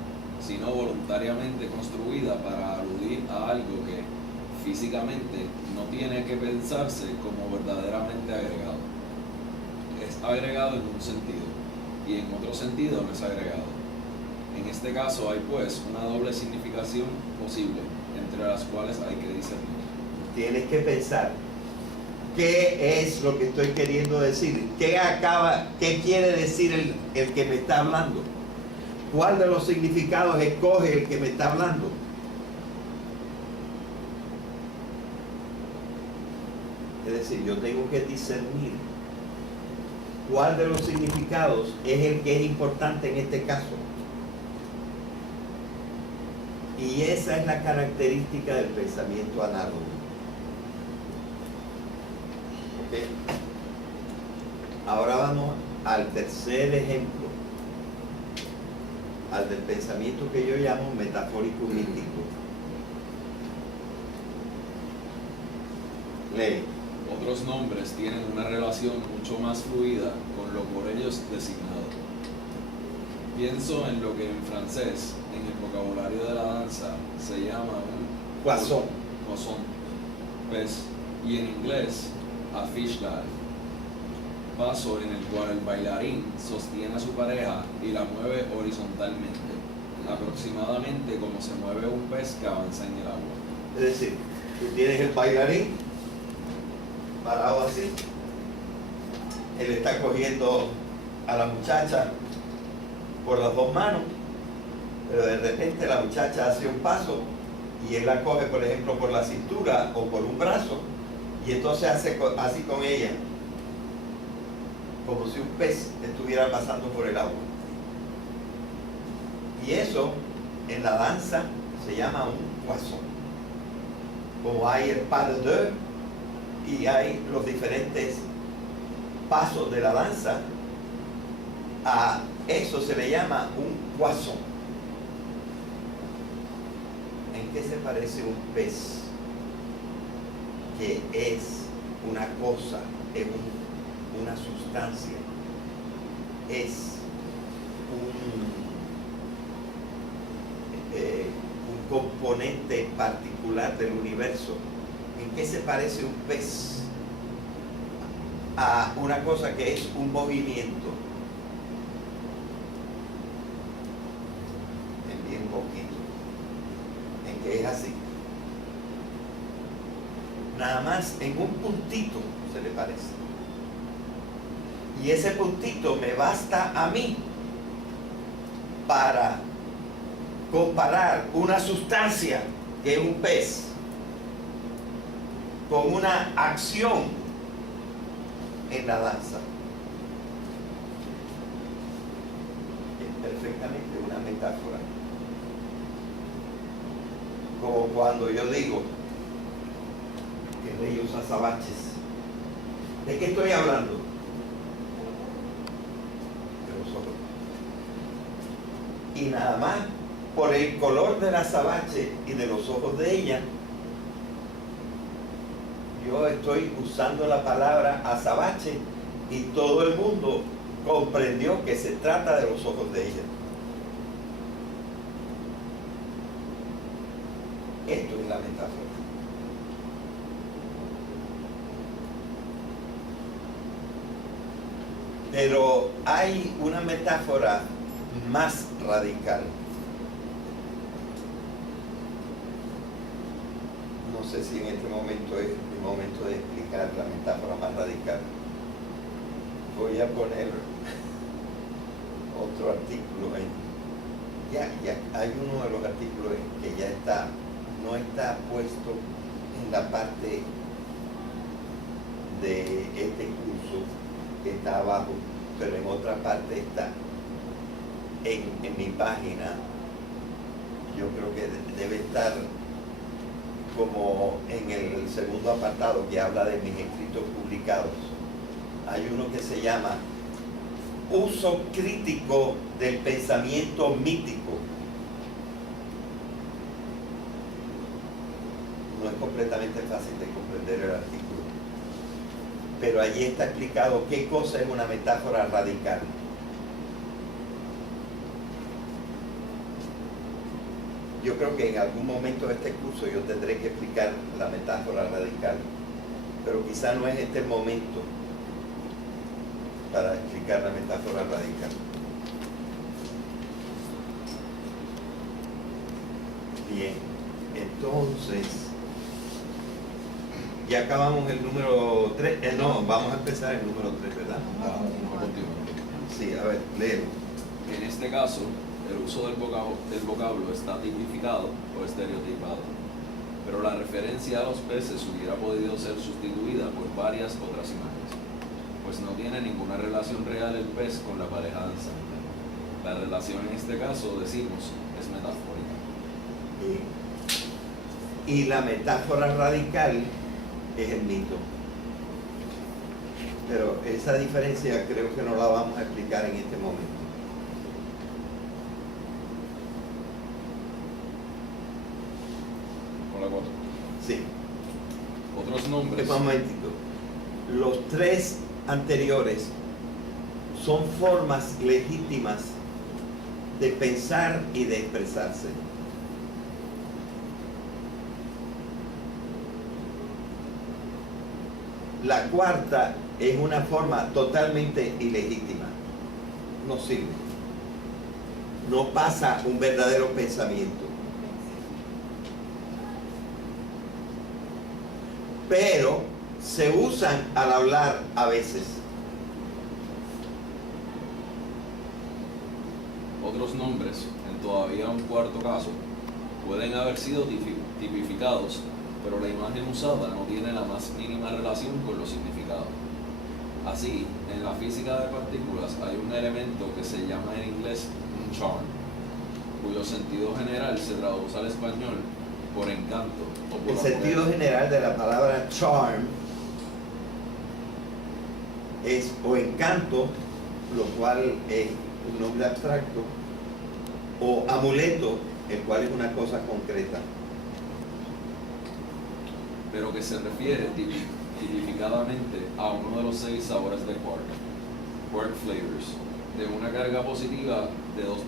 sino voluntariamente construida para aludir a algo que físicamente no tiene que pensarse como verdaderamente agregado. Es agregado en un sentido, y en otro sentido no es agregado. En este caso hay pues una doble significación posible, entre las cuales hay que discernir. Tienes que pensar qué es lo que estoy queriendo decir, qué quiere decir el que me está hablando, cuál de los significados escoge el que me está hablando. Es decir, yo tengo que discernir cuál de los significados es el que es importante en este caso. Y esa es la característica del pensamiento análogo. ¿Ok? Ahora vamos al tercer ejemplo, al del pensamiento que yo llamo metafórico místico. Lee. Otros nombres tienen una relación mucho más fluida con lo por ellos designado. Pienso en lo que en francés, en el vocabulario de la danza, se llama un Poisson. Pez, y en inglés, a fish guy, paso en el cual el bailarín sostiene a su pareja y la mueve horizontalmente, aproximadamente como se mueve un pez que avanza en el agua. Es decir, tú tienes el bailarín parado así, él está cogiendo a la muchacha por las dos manos, pero de repente la muchacha hace un paso y él la coge, por ejemplo, por la cintura o por un brazo, y entonces hace así con ella, como si un pez estuviera pasando por el agua. Y eso en la danza se llama un poisson. Como hay el pas de deux y hay los diferentes pasos de la danza, a eso se le llama un poisson. ¿En qué se parece un pez? Que es una cosa, es una sustancia, es un componente particular del universo. ¿En qué se parece un pez a una cosa que es un movimiento? En bien poquito, en que es así. Nada más en un puntito se le parece. Y ese puntito me basta a mí para comparar una sustancia que es un pez con una acción en la danza. Es perfectamente una metáfora. Como cuando yo digo que el rey usa azabaches. ¿De qué estoy hablando? De los ojos. Y nada más por el color del azabache y de los ojos de ella, yo estoy usando la palabra azabache y todo el mundo comprendió que se trata de los ojos de ella. Esto es la metáfora. Pero hay una metáfora más radical. No sé si en este momento es el momento de explicar la metáfora más radical. Voy a poner otro artículo ahí. Ya hay uno de los artículos que ya no está puesto en la parte de este curso que está abajo, pero en otra parte está en mi página. Yo creo que debe estar como en el segundo apartado que habla de mis escritos publicados, hay uno que se llama uso crítico del pensamiento mítico. No es completamente fácil de comprender el artículo, pero allí está explicado qué cosa es una metáfora radical. Yo creo que en algún momento de este curso yo tendré que explicar la metáfora radical, pero quizá no es este el momento para explicar la metáfora radical. Bien, entonces, ya acabamos el número 3, no, vamos a empezar el número 3, ¿verdad? Sí, a ver, léelo. En este caso, el uso del vocablo está tipificado o estereotipado, pero la referencia a los peces hubiera podido ser sustituida por varias otras imágenes, pues no tiene ninguna relación real el pez con la pareja danzante. La relación en este caso, decimos, es metafórica. Y la metáfora radical es el mito. Pero esa diferencia creo que no la vamos a explicar en este momento. Con la 4. Sí. Otros nombres. Un momentito. Los 3 anteriores son formas legítimas de pensar y de expresarse. La cuarta es una forma totalmente ilegítima. No sirve. No pasa un verdadero pensamiento. Pero se usan al hablar a veces. Otros nombres, en todavía un cuarto caso, pueden haber sido tipificados, pero la imagen usada no tiene la más mínima relación con los significados. Así, en la física de partículas hay un elemento que se llama en inglés un charm, cuyo sentido general se traduce al español por encanto o por El sentido general de la palabra charm es o encanto, lo cual es un nombre abstracto, o amuleto, el cual es una cosa concreta. pero que se refiere tipificadamente a uno de los 6 sabores de quark flavors, de una carga positiva de 2/3.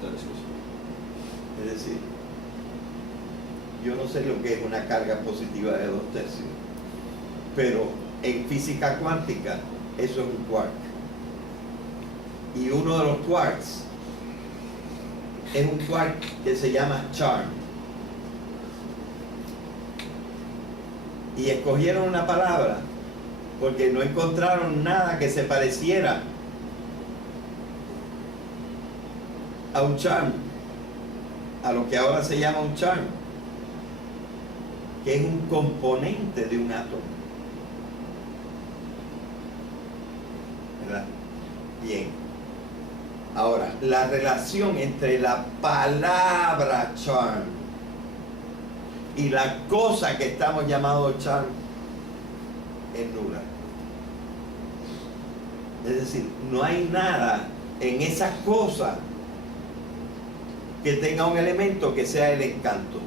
Es decir, yo no sé lo que es una carga positiva de 2/3, pero en física cuántica eso es un quark. Y uno de los quarks es un quark que se llama charm. Y escogieron una palabra porque no encontraron nada que se pareciera a un charm, a lo que ahora se llama un charm, que es un componente de un átomo. ¿Verdad? Bien. Ahora, la relación entre la palabra charm y la cosa que estamos llamando charm es nula. Es decir, no hay nada en esa cosa que tenga un elemento que sea el encanto.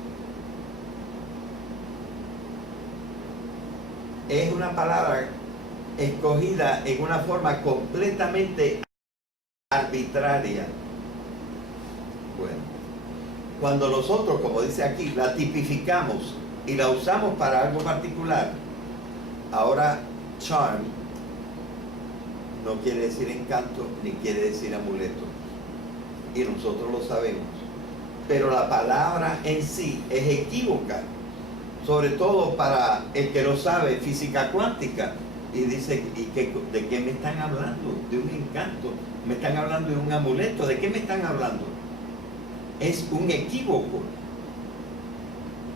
Es una palabra escogida en una forma completamente arbitraria. Bueno, cuando nosotros, como dice aquí, la tipificamos y la usamos para algo particular, ahora charm no quiere decir encanto ni quiere decir amuleto, y nosotros lo sabemos, pero la palabra en sí es equívoca, sobre todo para el que no sabe física cuántica y dice, ¿de qué me están hablando? De un encanto, me están hablando de un amuleto, ¿de qué me están hablando? Es un equívoco.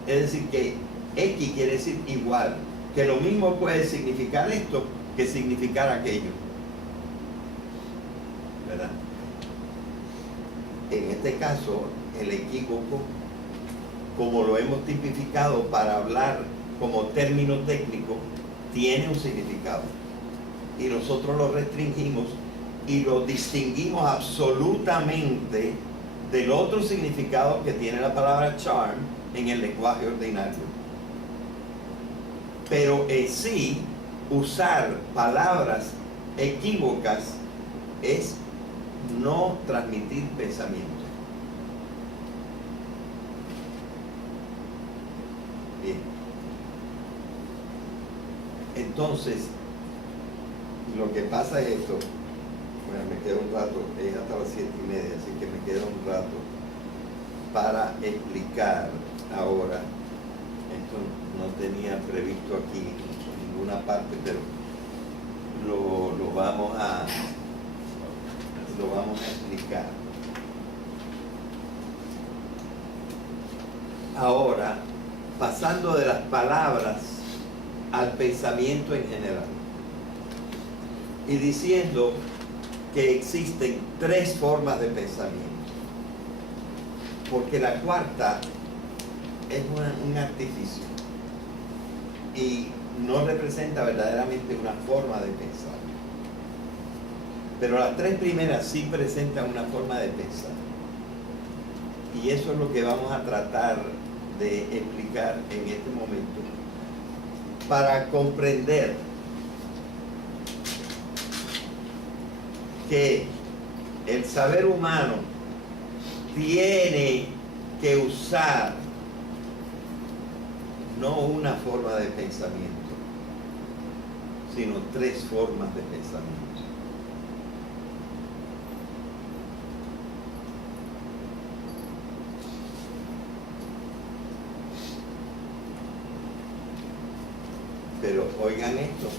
Es decir, que X quiere decir igual, que lo mismo puede significar esto que significar aquello, ¿verdad? En este caso, el equívoco como lo hemos tipificado para hablar como término técnico, tiene un significado. Y nosotros lo restringimos y lo distinguimos absolutamente del otro significado que tiene la palabra charm en el lenguaje ordinario. Pero en sí, usar palabras equívocas es no transmitir pensamiento. Bien. Entonces, lo que pasa es esto. Bueno, me queda un rato, es hasta las 7:30, así que me queda un rato para explicar ahora. Esto no tenía previsto aquí en ninguna parte, pero lo vamos a explicar. Ahora, pasando de las palabras al pensamiento en general y diciendo que existen 3 formas de pensamiento, porque la cuarta es un artificio y no representa verdaderamente una forma de pensar, pero las 3 primeras sí presentan una forma de pensar, y eso es lo que vamos a tratar de explicar en este momento para comprender que el saber humano tiene que usar no una forma de pensamiento, sino 3 formas de pensamiento. Pero oigan esto.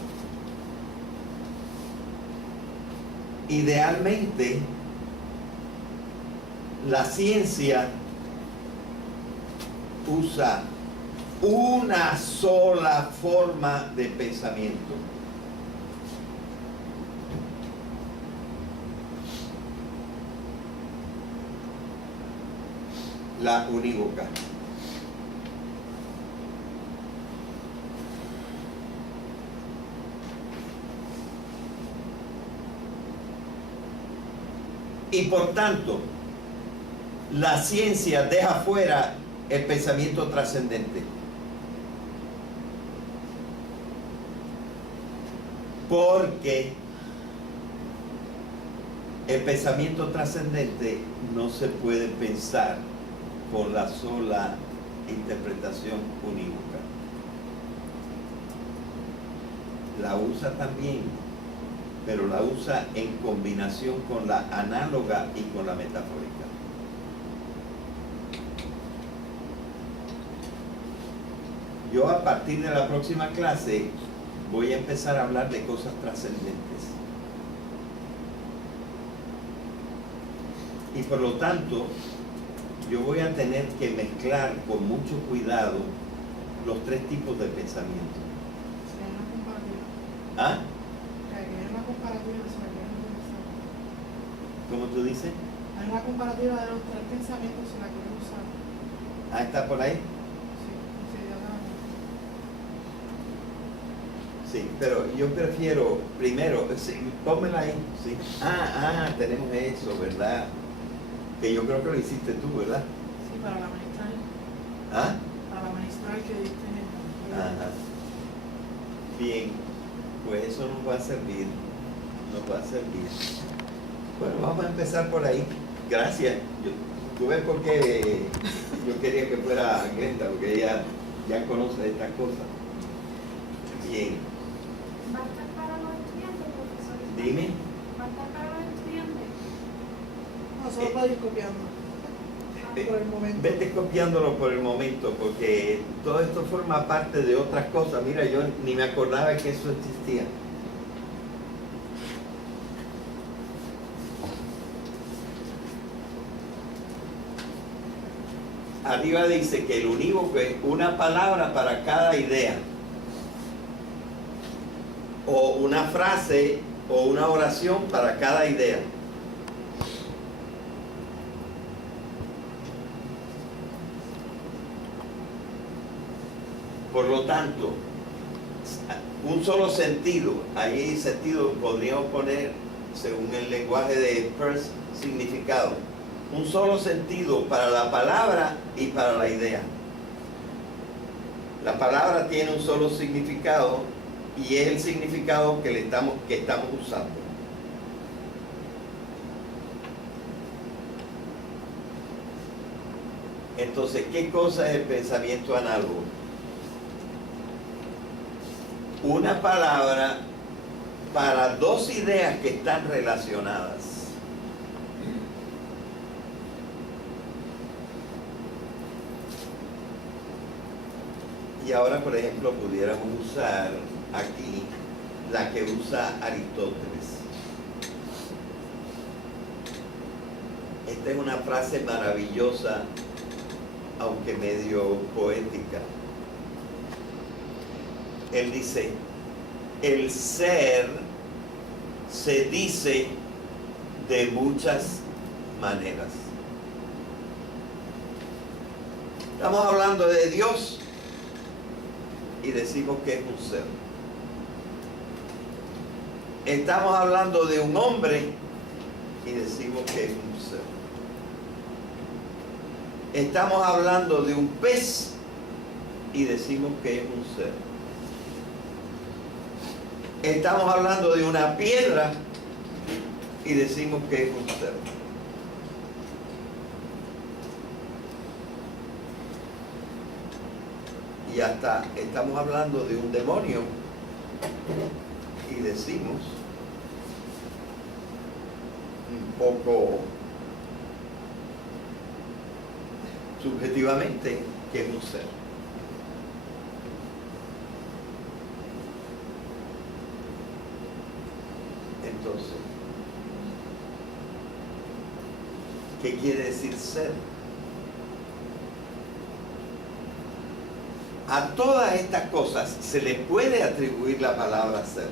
Idealmente, la ciencia usa una sola forma de pensamiento. La unívoca. Y por tanto, la ciencia deja fuera el pensamiento trascendente. Porque el pensamiento trascendente no se puede pensar con la sola interpretación unívoca. La usa también, pero la usa en combinación con la análoga y con la metafórica. Yo a partir de la próxima clase voy a empezar a hablar de cosas trascendentes. Y por lo tanto, yo voy a tener que mezclar con mucho cuidado los 3 tipos de pensamiento. ¿Ah? ¿Cómo tú dices? Hay una comparativa de los 3 pensamientos si la quieren usar. Ah, ¿está por ahí? Sí, pero yo prefiero primero, sí, pónmela ahí, sí. Tenemos eso, ¿verdad? Que yo creo que lo hiciste tú, ¿verdad? Sí, para la magistral. ¿Ah? Para la magistral que diste en el... Ajá. Bien, pues eso nos va a servir. Bueno, vamos a empezar por ahí. Gracias. Tú ves por qué yo quería que fuera Glenda, porque ella ya conoce estas cosas. Bien. ¿Va a estar para los estudiantes, profesor? Dime. ¿Va a estar para los estudiantes? No, solo para ir copiando. Por el momento. Vete copiándolo por el momento, porque todo esto forma parte de otras cosas. Mira, yo ni me acordaba que eso existía. Arriba dice que el unívoco es una palabra para cada idea, o una frase o una oración para cada idea. Por lo tanto, un solo sentido, ahí sentido podríamos poner, según el lenguaje de Peirce, significado. Un solo sentido para la palabra y para la idea. La palabra tiene un solo significado y es el significado que estamos usando. Entonces, ¿qué cosa es el pensamiento análogo? Una palabra para dos ideas que están relacionadas. Y ahora, por ejemplo, pudiéramos usar aquí la que usa Aristóteles. Esta es una frase maravillosa, aunque medio poética. Él dice, el ser se dice de muchas maneras. Estamos hablando de Dios y decimos que es un ser. Estamos hablando de un hombre y decimos que es un ser. Estamos hablando de un pez y decimos que es un ser. Estamos hablando de una piedra y decimos que es un ser. Y hasta estamos hablando de un demonio y decimos un poco subjetivamente que es un ser. Entonces, ¿qué quiere decir ser? A todas estas cosas se le puede atribuir la palabra ser.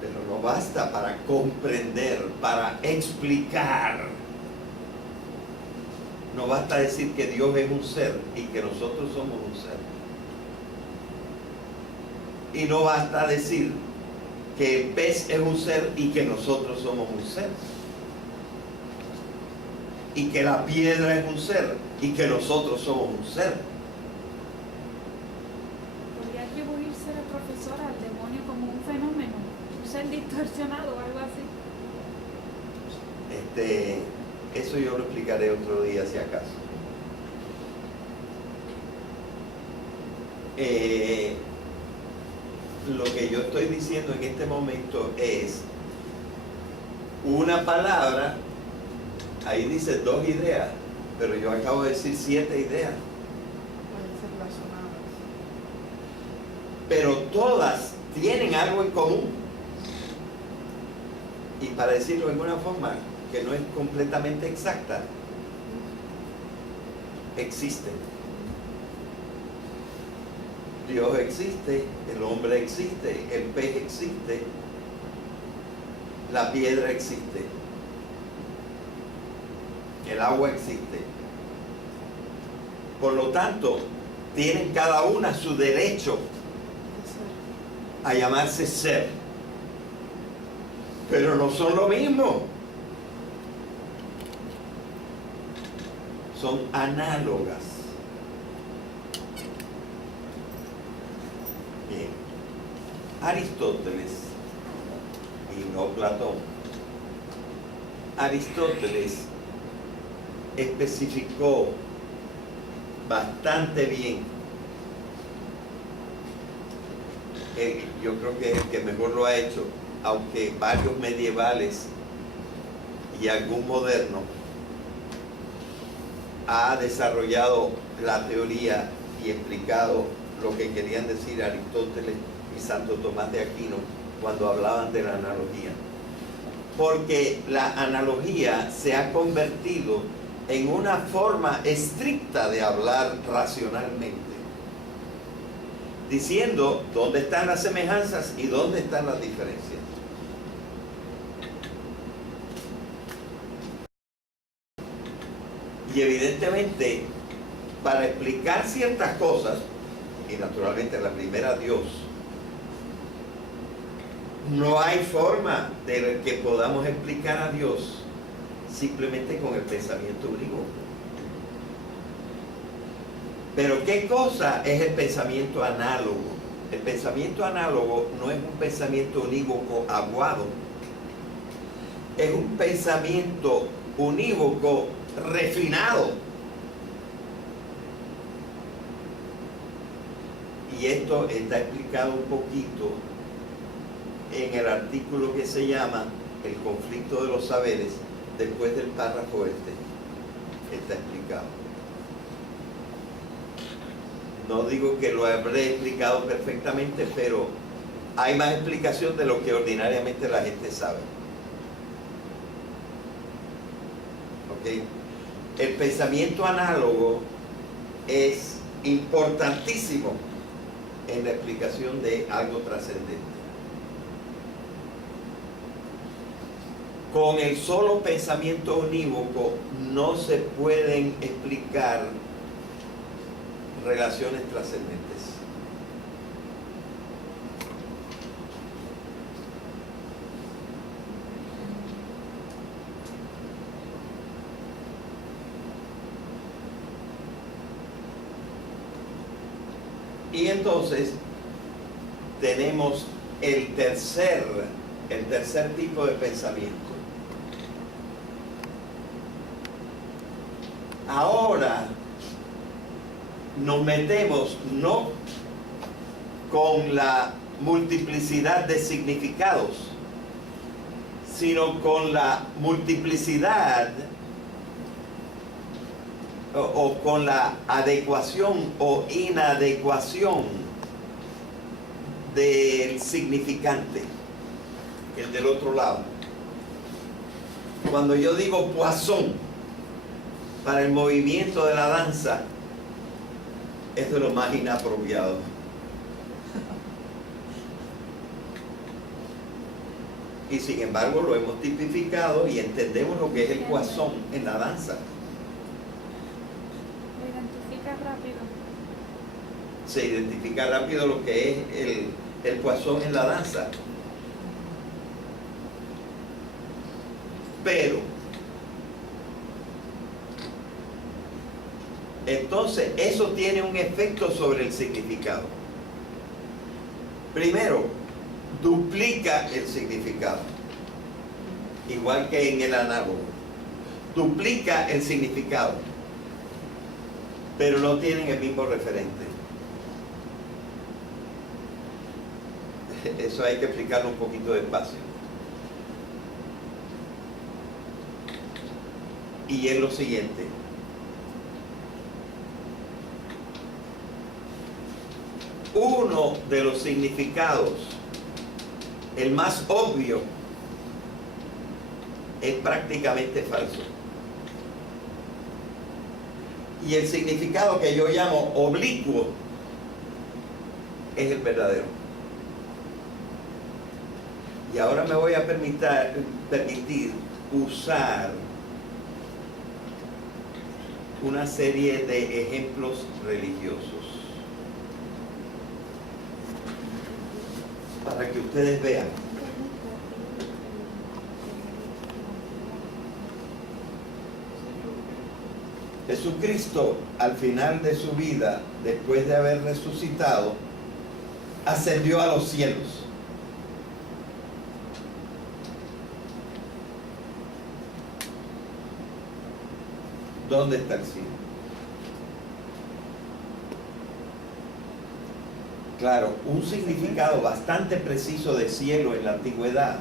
Pero no basta para comprender, para explicar. No basta decir que Dios es un ser y que nosotros somos un ser. Y no basta decir que el pez es un ser y que nosotros somos un ser. Y que la piedra es un ser y que nosotros somos un ser. ¿Podría atribuirse el profesor al demonio como un fenómeno, un ser distorsionado o algo así? Eso yo lo explicaré otro día si acaso. Lo que yo estoy diciendo en este momento es una palabra. Ahí dice 2 ideas, pero yo acabo de decir 7 ideas. Pueden ser relacionadas. Pero todas tienen algo en común. Y para decirlo de alguna forma que no es completamente exacta, existen. Dios existe, el hombre existe, el pez existe, la piedra existe. El agua existe. Por lo tanto, tienen cada una su derecho a llamarse ser. Pero no son lo mismo. Son análogas. Bien. Aristóteles y no Platón. Aristóteles especificó bastante bien. Yo creo que es el que mejor lo ha hecho, aunque varios medievales y algún moderno ha desarrollado la teoría y explicado lo que querían decir Aristóteles y Santo Tomás de Aquino cuando hablaban de la analogía. Porque la analogía se ha convertido en una forma estricta de hablar racionalmente, diciendo dónde están las semejanzas y dónde están las diferencias. Y evidentemente para explicar ciertas cosas, y naturalmente la primera Dios, no hay forma de que podamos explicar a Dios simplemente con el pensamiento unívoco. Pero ¿qué cosa es el pensamiento análogo? El pensamiento análogo no es un pensamiento unívoco aguado, es un pensamiento unívoco refinado. Y esto está explicado un poquito en el artículo que se llama El conflicto de los saberes, después del párrafo está explicado. No digo que lo habré explicado perfectamente, pero hay más explicación de lo que ordinariamente la gente sabe. ¿Ok? El pensamiento análogo es importantísimo en la explicación de algo trascendente. Con el solo pensamiento unívoco no se pueden explicar relaciones trascendentes. Y entonces tenemos el tercer tipo de pensamiento. Ahora nos metemos no con la multiplicidad de significados, sino con la multiplicidad o con la adecuación o inadecuación del significante, el del otro lado. Cuando yo digo poisson para el movimiento de la danza, esto es lo más inapropiado. Y sin embargo lo hemos tipificado y entendemos lo que es el poisson en la danza. Lo identifica rápido. Se identifica rápido lo que es el poisson en la danza. Pero entonces eso tiene un efecto sobre el significado. Primero, duplica el significado, igual que en el análogo. Duplica el significado, pero no tienen el mismo referente. Eso hay que explicarlo un poquito despacio. Y es lo siguiente. Uno de los significados, el más obvio, es prácticamente falso. Y el significado que yo llamo oblicuo es el verdadero. Y ahora me voy a permitir usar una serie de ejemplos religiosos para que ustedes vean. Jesucristo, al final de su vida, después de haber resucitado, ascendió a los cielos. ¿Dónde está el cielo? Claro, un significado bastante preciso de cielo en la antigüedad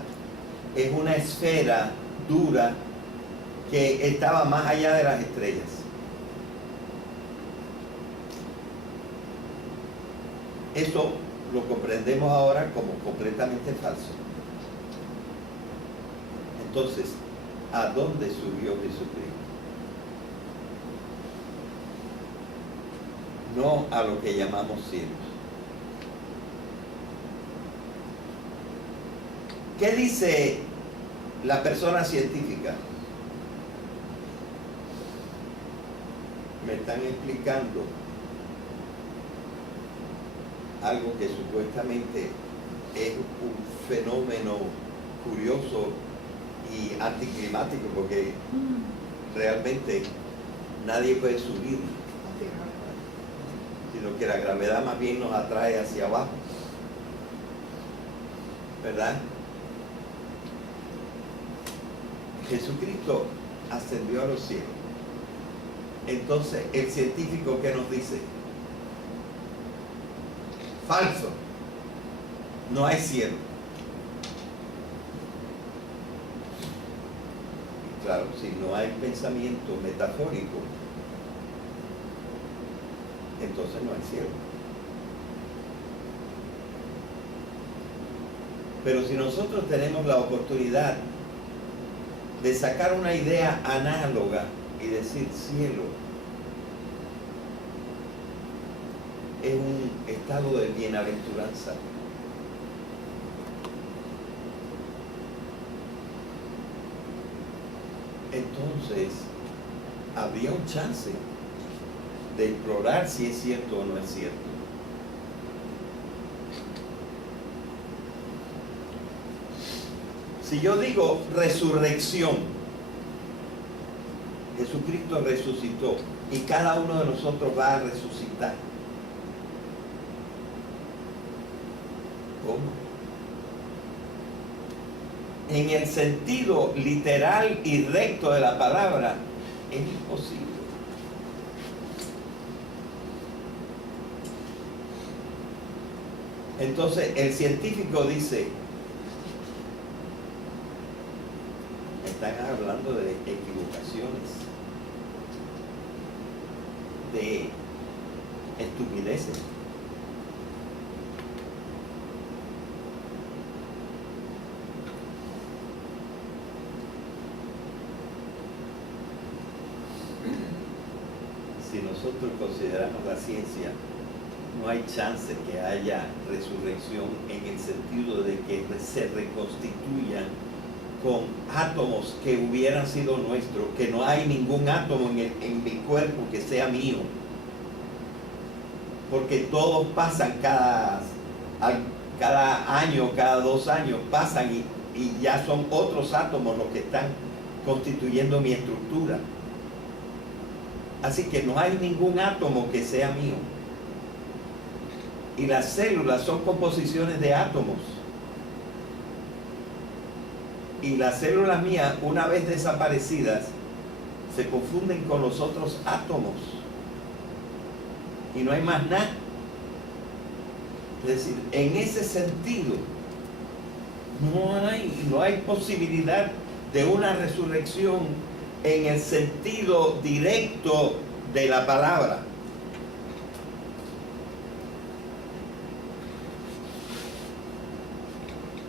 es una esfera dura que estaba más allá de las estrellas. Eso lo comprendemos ahora como completamente falso. Entonces, ¿a dónde subió Jesucristo? No a lo que llamamos cielos. ¿Qué dice la persona científica? me están explicando algo que supuestamente es un fenómeno curioso y anticlimático, porque realmente nadie puede subir, sino que la gravedad más bien nos atrae hacia abajo, ¿verdad? Jesucristo ascendió a los cielos. Entonces, el científico, ¿qué nos dice? Falso. No hay cielo. Y claro, si no hay pensamiento metafórico, entonces no hay cielo. Pero si nosotros tenemos la oportunidad de sacar una idea análoga y decir cielo, es un estado de bienaventuranza. Entonces, habría un chance de explorar si es cierto o no es cierto. Si yo digo resurrección, Jesucristo resucitó y cada uno de nosotros va a resucitar. ¿Cómo? En el sentido literal y recto de la palabra, es imposible. Entonces, el científico dice, están hablando de equivocaciones, de estupideces. Si nosotros consideramos la ciencia, no hay chance que haya resurrección en el sentido de que se reconstituyan con átomos que hubieran sido nuestros, que no hay ningún átomo en mi cuerpo que sea mío, porque todos pasan cada año, cada 2 años pasan y ya son otros átomos los que están constituyendo mi estructura. Así que no hay ningún átomo que sea mío. Y las células son composiciones de átomos. Y las células mías, una vez desaparecidas, se confunden con los otros átomos. Y no hay más nada. Es decir, en ese sentido, no hay posibilidad de una resurrección en el sentido directo de la palabra.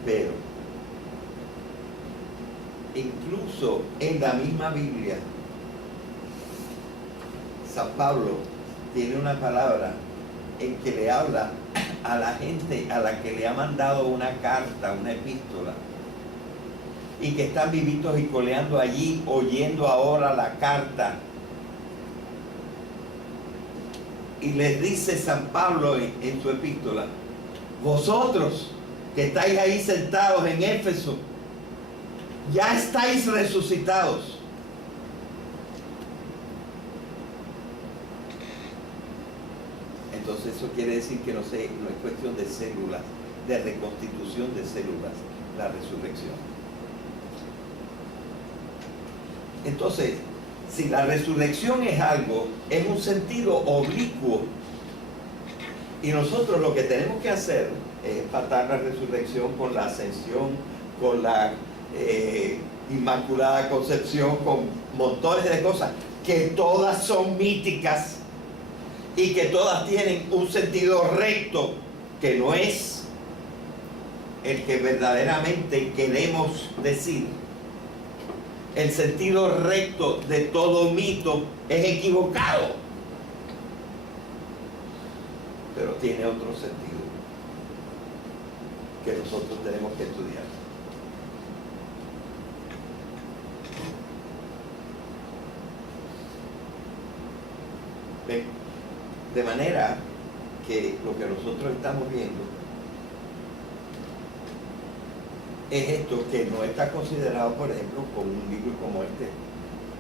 Pero incluso en la misma Biblia, San Pablo tiene una palabra en que le habla a la gente a la que le ha mandado una carta, una epístola, y que están vivitos y coleando allí, oyendo ahora la carta. Y les dice San Pablo en su epístola, vosotros que estáis ahí sentados en Éfeso, ya estáis resucitados. Entonces eso quiere decir que no es cuestión de células, de reconstitución de células, la resurrección. Entonces, si la resurrección es algo, es un sentido oblicuo, y nosotros lo que tenemos que hacer es empatar la resurrección con la ascensión, con la Inmaculada Concepción, con montones de cosas que todas son míticas y que todas tienen un sentido recto que no es el que verdaderamente queremos decir. El sentido recto de todo mito es equivocado, pero tiene otro sentido que nosotros tenemos que estudiar. ¿Ven? De manera que lo que nosotros estamos viendo es esto que no está considerado, por ejemplo, con un libro como este,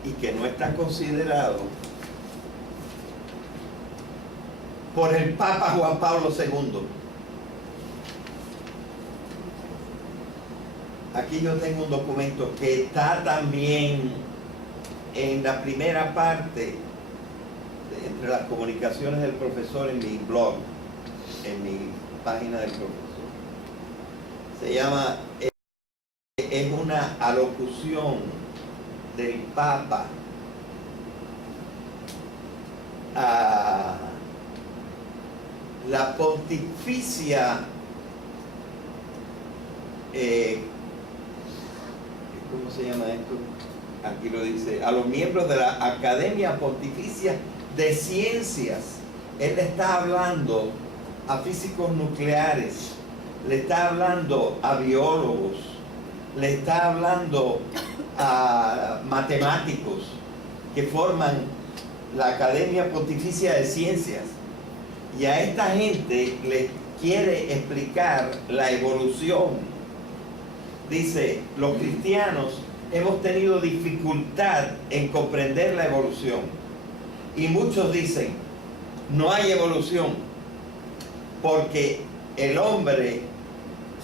y que no está considerado por el Papa Juan Pablo II. Aquí yo tengo un documento que está también en la primera parte, entre las comunicaciones del profesor, en mi blog, en mi página del profesor. Se llama, es una alocución del Papa a la pontificia, ¿cómo se llama esto? Aquí lo dice, a los miembros de la Academia Pontificia de Ciencias. Él le está hablando a físicos nucleares, le está hablando a biólogos, le está hablando a matemáticos que forman la Academia Pontificia de Ciencias. Y a esta gente les quiere explicar la evolución. Dice, los cristianos hemos tenido dificultad en comprender la evolución. Y muchos dicen, no hay evolución, porque el hombre,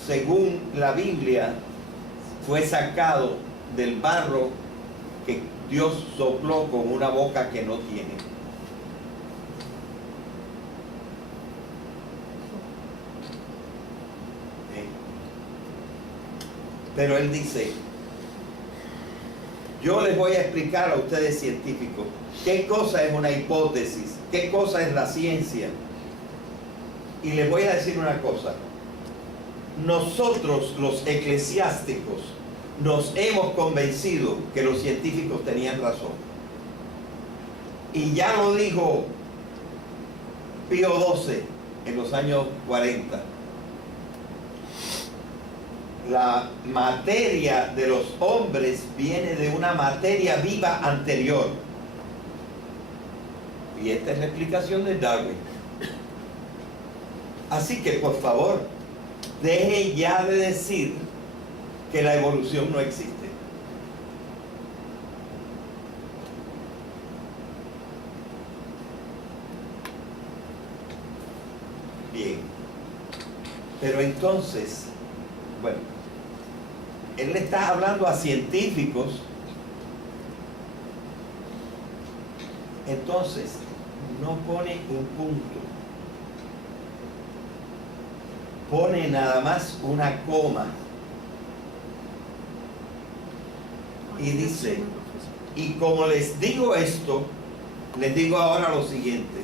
según la Biblia, fue sacado del barro que Dios sopló con una boca que no tiene. Pero él dice, yo les voy a explicar a ustedes científicos qué cosa es una hipótesis, qué cosa es la ciencia. Y les voy a decir una cosa. Nosotros, los eclesiásticos, nos hemos convencido que los científicos tenían razón. Y ya lo dijo Pío XII en los años 40. La materia de los hombres viene de una materia viva anterior. Y esta es la explicación de Darwin. Así que, por favor, dejen ya de decir que la evolución no existe. Bien. Pero entonces, bueno, él le está hablando a científicos. Entonces, no pone un punto. Pone nada más una coma. Y dice, y como les digo esto, les digo ahora lo siguiente.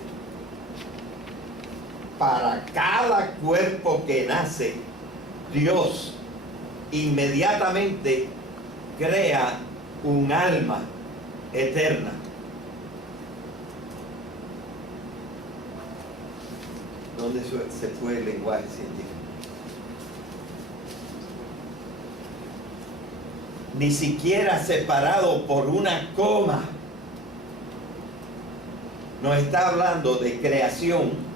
Para cada cuerpo que nace, Dios inmediatamente crea un alma eterna. ¿Dónde se fue el lenguaje científico? Ni siquiera separado por una coma. Nos está hablando de creación.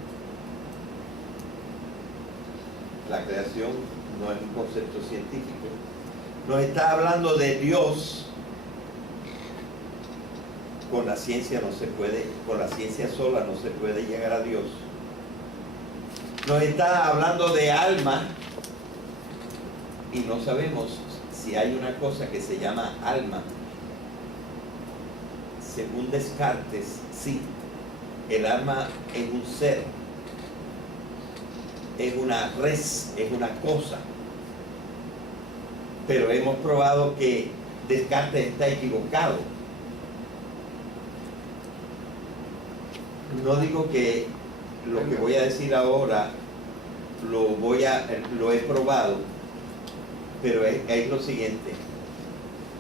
La creación no es un concepto científico. Nos está hablando de Dios. Con la ciencia no se puede, con la ciencia sola no se puede llegar a Dios. Nos está hablando de alma. Y no sabemos si hay una cosa que se llama alma. Según Descartes, sí. El alma es un ser. Es una res, es una cosa. Pero hemos probado que Descartes está equivocado. No digo que lo que voy a decir ahora lo he probado, pero es lo siguiente.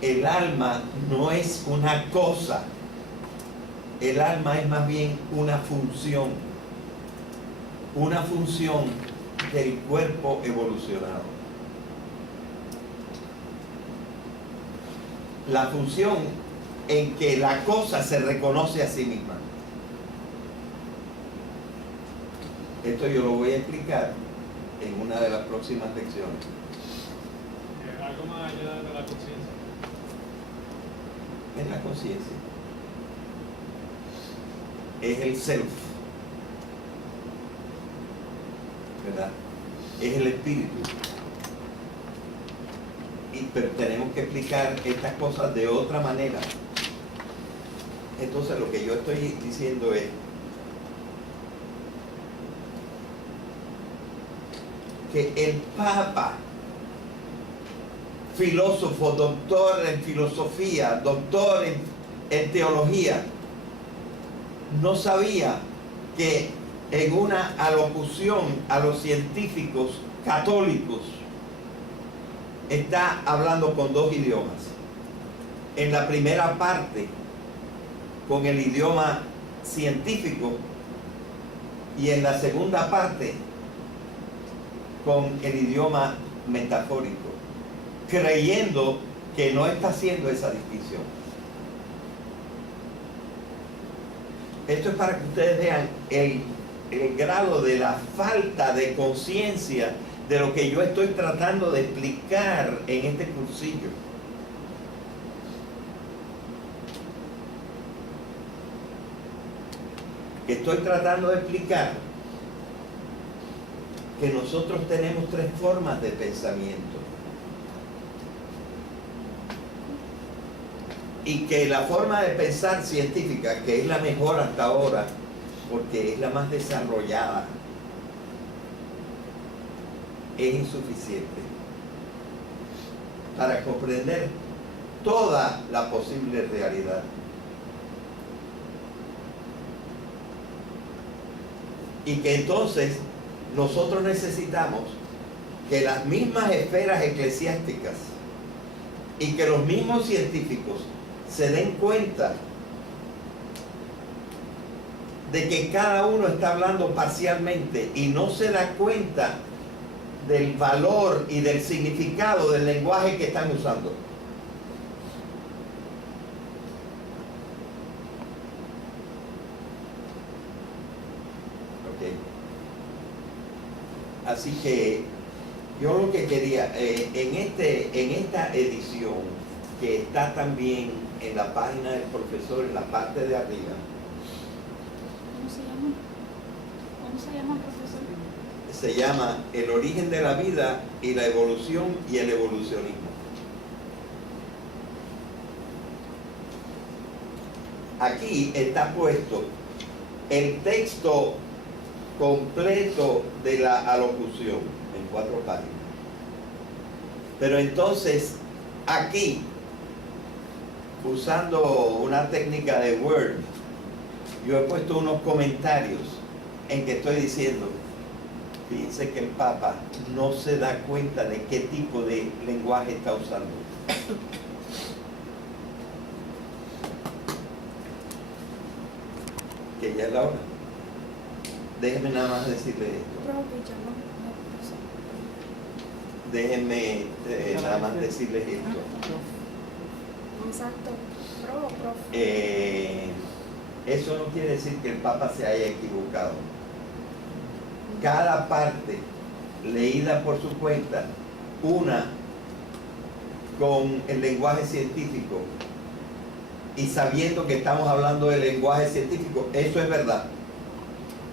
El alma no es una cosa. El alma es más bien una función. Una función del cuerpo evolucionado. La función en que la cosa se reconoce a sí misma. Esto yo lo voy a explicar en una de las próximas lecciones. Algo más allá de la conciencia. Es la conciencia. Es el self. ¿Verdad? Es el espíritu. Pero tenemos que explicar estas cosas de otra manera. Entonces lo que yo estoy diciendo es que el Papa, filósofo, doctor en filosofía, doctor en teología, no sabía que en una alocución a los científicos católicos está hablando con dos idiomas. En la primera parte, con el idioma científico, y en la segunda parte, con el idioma metafórico, creyendo que no está haciendo esa distinción. Esto es para que ustedes vean el grado de la falta de conciencia de lo que yo estoy tratando de explicar en este cursillo. Estoy tratando de explicar que nosotros tenemos tres formas de pensamiento. Y que la forma de pensar científica, que es la mejor hasta ahora, porque es la más desarrollada, es insuficiente para comprender toda la posible realidad. Y que entonces nosotros necesitamos que las mismas esferas eclesiásticas y que los mismos científicos se den cuenta de que cada uno está hablando parcialmente y no se da cuenta del valor y del significado del lenguaje que están usando. Así que yo lo que quería, en esta edición, que está también en la página del profesor, en la parte de arriba. ¿Cómo se llama? ¿Cómo se llama, profesor? Se llama El origen de la vida y la evolución y el evolucionismo. Aquí está puesto el texto completo de la alocución en 4 páginas. Pero entonces aquí, usando una técnica de Word, yo he puesto unos comentarios en que estoy diciendo, fíjense que el Papa no se da cuenta de qué tipo de lenguaje está usando. Que ya es la hora. Déjenme nada más decirle esto. Déjenme nada más decirles esto. Exacto. Prof. Eso no quiere decir que el Papa se haya equivocado. Cada parte leída por su cuenta, una con el lenguaje científico y sabiendo que estamos hablando del lenguaje científico, eso es verdad.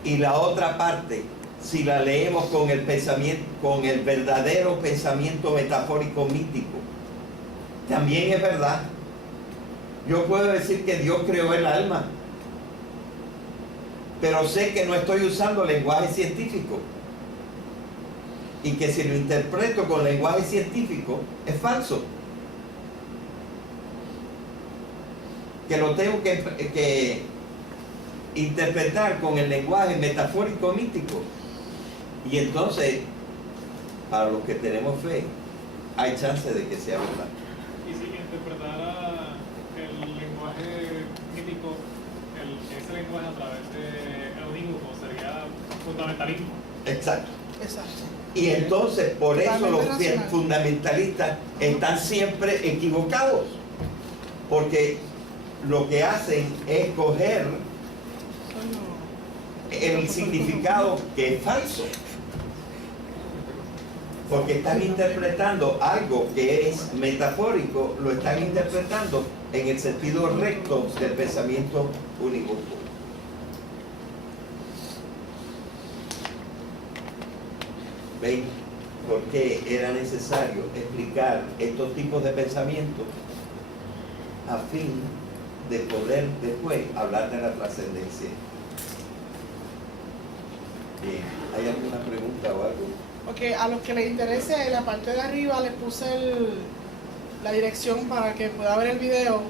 Y la otra parte, si la leemos con el pensamiento, con el verdadero pensamiento metafórico mítico, también es verdad. Yo puedo decir que Dios creó el alma, pero sé que no estoy usando lenguaje científico y que si lo interpreto con lenguaje científico es falso, que lo tengo que interpretar con el lenguaje metafórico mítico. Y entonces, para los que tenemos fe, hay chance de que sea verdad. Y si interpretara el lenguaje mítico, ese lenguaje a través de eudímuco, sería fundamentalismo. Exacto. Exacto. Y entonces, por eso los Totalmente racional. fundamentalistas están siempre equivocados, porque lo que hacen es coger el significado que es falso. Porque están interpretando algo que es metafórico, lo están interpretando en el sentido recto del pensamiento unívoco. ¿Ven? ¿Por qué era necesario explicar estos tipos de pensamientos a fin de poder después hablar de la trascendencia? Bien, ¿hay alguna pregunta o algo? Porque a los que les interese, en la parte de arriba les puse la dirección para que pueda ver el video.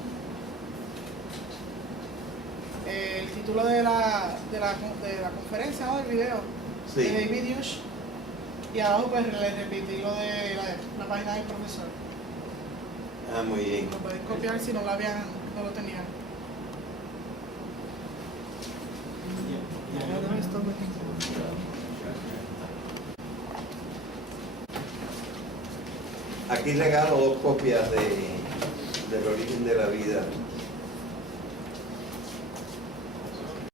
El título de la conferencia, ¿no? Del video, Sí. de David Hughes. Y abajo pues les repetí lo de la página del profesor. Ah, muy bien. Lo pueden copiar si no lo tenían. Aquí regalo 2 copias del origen de la vida.